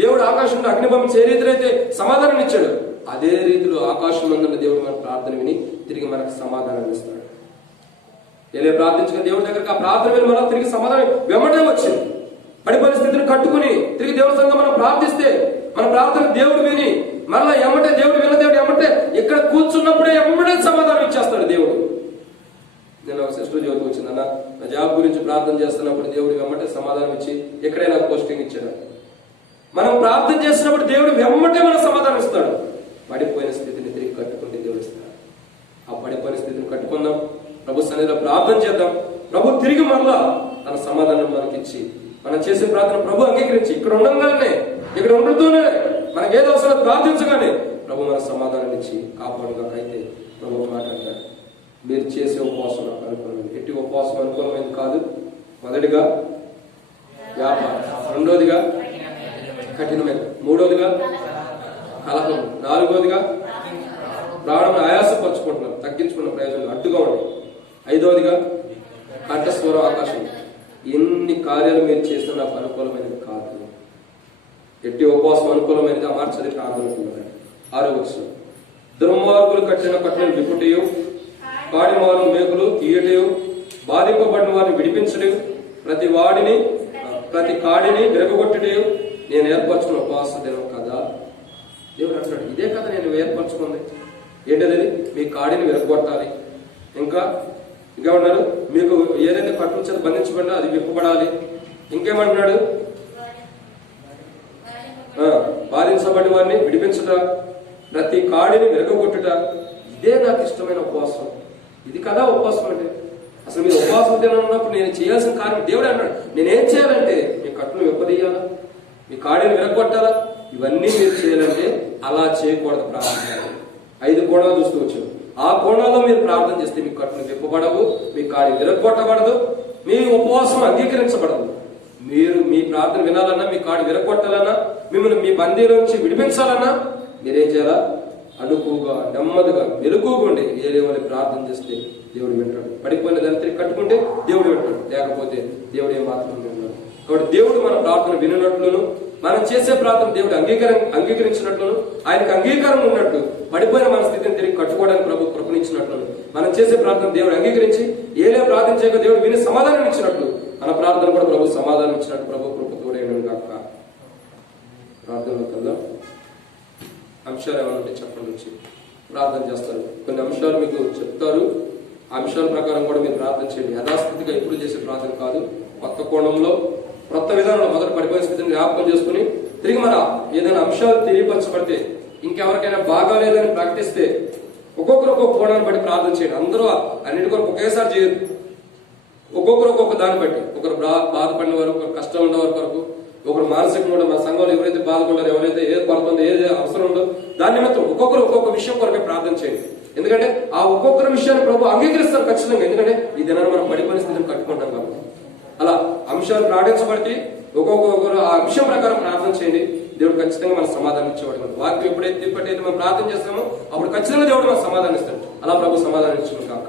దేవుడు ఆకాశం నుండి అగ్ని పంపించి ఏ రీతిలో అయితే సమాధానం ఇచ్చాడు, అదే రీతిలో ఆకాశం నందున్న దేవుడు మన ప్రార్థన విని తిరిగి మనకు సమాధానం ఇస్తాడు. ఏలియా ప్రార్థించిన దేవుడి దగ్గరకు ఆ ప్రార్థన విని మనం తిరిగి సమాధానం వెంబడే వచ్చింది. పడిపోయిన స్థితిని కట్టుకుని తిరిగి దేవుడి సంఘం మనం ప్రార్థిస్తే మన ప్రార్థన దేవుడు విని మరలా ఎమ్మటే దేవుడు విన్న దేవుడు ఎమ్మటే ఇక్కడ కూర్చున్నప్పుడే ఎమ్మటే సమాధానం ఇచ్చేస్తాడు దేవుడు. నేను ఒక సిస్టర్ జ్యోతి వచ్చిందన్న, నా జాబ్ గురించి ప్రార్థన చేస్తున్నప్పుడు దేవుడు వెమ్మటే సమాధానం ఇచ్చి ఎక్కడే నాకు పోస్టింగ్ ఇచ్చాడు. మనం ప్రార్థన చేసినప్పుడు దేవుడు వెమ్మటే మన సమాధానం ఇస్తాడు. పడిపోయిన స్థితిని తిరిగి కట్టుకుంటే దేవుడు ఇస్తాడు. ఆ పడిపోయిన స్థితిని కట్టుకుందాం, ప్రభు సన్నిధిలో ప్రార్థన చేద్దాం. ప్రభు తిరిగి మరలా తన సమాధానం మనకిచ్చి మనం చేసే ప్రార్థన ప్రభు అంగీకరించి ఇక్కడ ఉండగానే, ఇక్కడ ఉండుతూనే మనకి ఏదో అవసరం ప్రార్థించగానే ప్రభు మన సమాధానం ఇచ్చి కాపాడుగా. అయితే ప్రభు మాట్లాడతాడు, మీరు చేసే ఉపవాసం నాకు అనుకూలమైంది. ఎట్టి ఉపవాసం అనుకూలమైంది కాదు. మొదటిగా వ్యాపారం, రెండోదిగా కఠినమైన, మూడోదిగా కలహం, నాలుగోదిగా ప్రాణం ఆయాసపరుచుకుంటున్నాం, తగ్గించుకున్న ప్రయోజనం అడ్డుగా ఉన్నాయి, ఐదోదిగా కంఠస్వరం ఆకాశం. ఎన్ని కార్యాలు మీరు చేసినా నాకు అనుకూలమైనది కాదు. ఎట్టి ఉపవాసం అనుకూలమైనది అమర్చది ప్రార్థన. 6వ వచనం, దుర్మార్గులు కట్టిన కట్టలను విప్పుటయు, కాడిమారు మేకులు తీయటయు, బాధింపబడిన వారిని విడిపించలేవు, ప్రతి కాడిని విరగొట్టటయు నేను ఏర్పరచుకున్న ఉపవాస దినం కదా. దేవుడు అంటున్నాడు, ఇదే కదా నేను ఏర్పరచుకుంది. ఏంటది? మీ కాడిని విరగొట్టాలి. ఇంకేమన్నాడు? మీకు ఏదైతే కట్టు చేత బంధించబడినా అది విప్పబడాలి. ఇంకేమంటున్నాడు? బాధించబడి వారిని విడిపించుట, ప్రతి కాడిని విరగొట్టుట. ఇదే నాకు ఇష్టమైన ఉపవాసం. ఇది కదా ఉపవాసం అంటే. అసలు మీరు ఉపవాసం తినప్పుడు నేను చేయాల్సిన కార్యం దేవుడు అన్నాడు. నేనేం చేయాలంటే మీ కట్టును విప్పదీయాలా, మీ కాడిని విరగొట్టాలా. ఇవన్నీ మీరు చేయాలంటే అలా చేయకూడదు. ప్రార్థన 5 కోణాలు చూస్తూ వచ్చారు. ఆ కోణాల్లో మీరు ప్రార్థన చేస్తే మీ కట్టును విప్పబడవు, మీ కాడి విరగొట్టబడదు, మీ ఉపవాసం అంగీకరించబడదు. మీరు మీ ప్రార్థన వినాలన్నా, మీ కాడి విరగొట్టాలన్నా, మిమ్మల్ని మీ బందీల నుంచి విడిపించాలన్నా మీరేం చేయాలా? అనుకువగా, నెమ్మదిగా, మెలుగుండి ఏదేమని ప్రార్థన చేస్తే దేవుడు వింటాడు. పడిపోయిన దాన్ని కట్టుకుంటే దేవుడు వింటాడు, లేకపోతే దేవుడు ఏమాత్రం వింటాడు. కాబట్టి దేవుడు మన ప్రార్థన వినట్లును, మనం చేసే ప్రార్థన దేవుడు అంగీకరించినట్లును, ఆయనకు అంగీకారం ఉన్నట్లు, పడిపోయిన మన స్థితిని తిరిగి కట్టుకోవడానికి ప్రభు కృపణించినట్లును, మనం చేసే ప్రార్థన దేవుడు అంగీకరించి ఏలే ప్రార్థించాక దేవుడు విని సమాధానం ఇచ్చినట్లు మన ప్రార్థన కూడా ప్రభు సమాధానం ఇచ్చినట్టు ప్రభు కృప తోడైన కాక. ప్రార్థనలో కల్లా అంశాలు ఏమన్నా చెప్పండి వచ్చి ప్రార్థన చేస్తారు. కొన్ని అంశాలు మీకు చెప్తారు, ఆ అంశాల ప్రకారం కూడా మీరు ప్రార్థన చేయండి. యథాస్థితిగా ఎప్పుడు చేసే ప్రార్థన కాదు, కొత్త కోణంలో కొత్త విధానంలో మొదట పడిపోయిన స్థితిని జ్ఞాపకం చేసుకుని తిరిగి మన ఏదైనా అంశాలు తెలియపరచబడితే, ఇంకెవరికైనా బాగాలేదని ప్రకటిస్తే ఒక్కొక్కరు ఒక్కొక్క కోణాన్ని బట్టి ప్రార్థన చేయండి. అందరూ అన్నిటి కొరకు ఒకేసారి చేయదు, ఒక్కొక్కరు ఒక్కొక్క దాన్ని బట్టి. ఒకరు బాధపడిన వారు, ఒకరు కష్టం ఉన్న వారి కొరకు, ఒకరు మానసికంగా కూడా మన సంఘంలో ఎవరైతే బాధపడ్డారో, ఎవరైతే ఏ కొరత ఉందో, ఏ అవసరం ఉందో దాని నిమిత్తం ఒక్కొక్కరు ఒక్కొక్క విషయం కొరకే ప్రార్థన చేయండి. ఎందుకంటే ఆ ఒక్కొక్కరి విషయాన్ని ప్రభు అంగీకరిస్తారు ఖచ్చితంగా. ఎందుకంటే ఈ దినాన్ని మనం పడి పరిస్థితిని కట్టుకుంటాం కాబట్టి. అలా అంశాలు ప్రార్థించబడితే ఒక్కొక్కరు ఆ విషయం ప్రకారం ప్రార్థన చేయండి. దేవుడు ఖచ్చితంగా మనకు సమాధానం ఇచ్చేవాడు. వాక్యం ఎప్పుడైతే మనం ప్రార్థన చేస్తామో అప్పుడు ఖచ్చితంగా దేవుడు మనకు సమాధానం ఇస్తాడు. అలా ప్రభు సమాధానం ఇచ్చిన కాక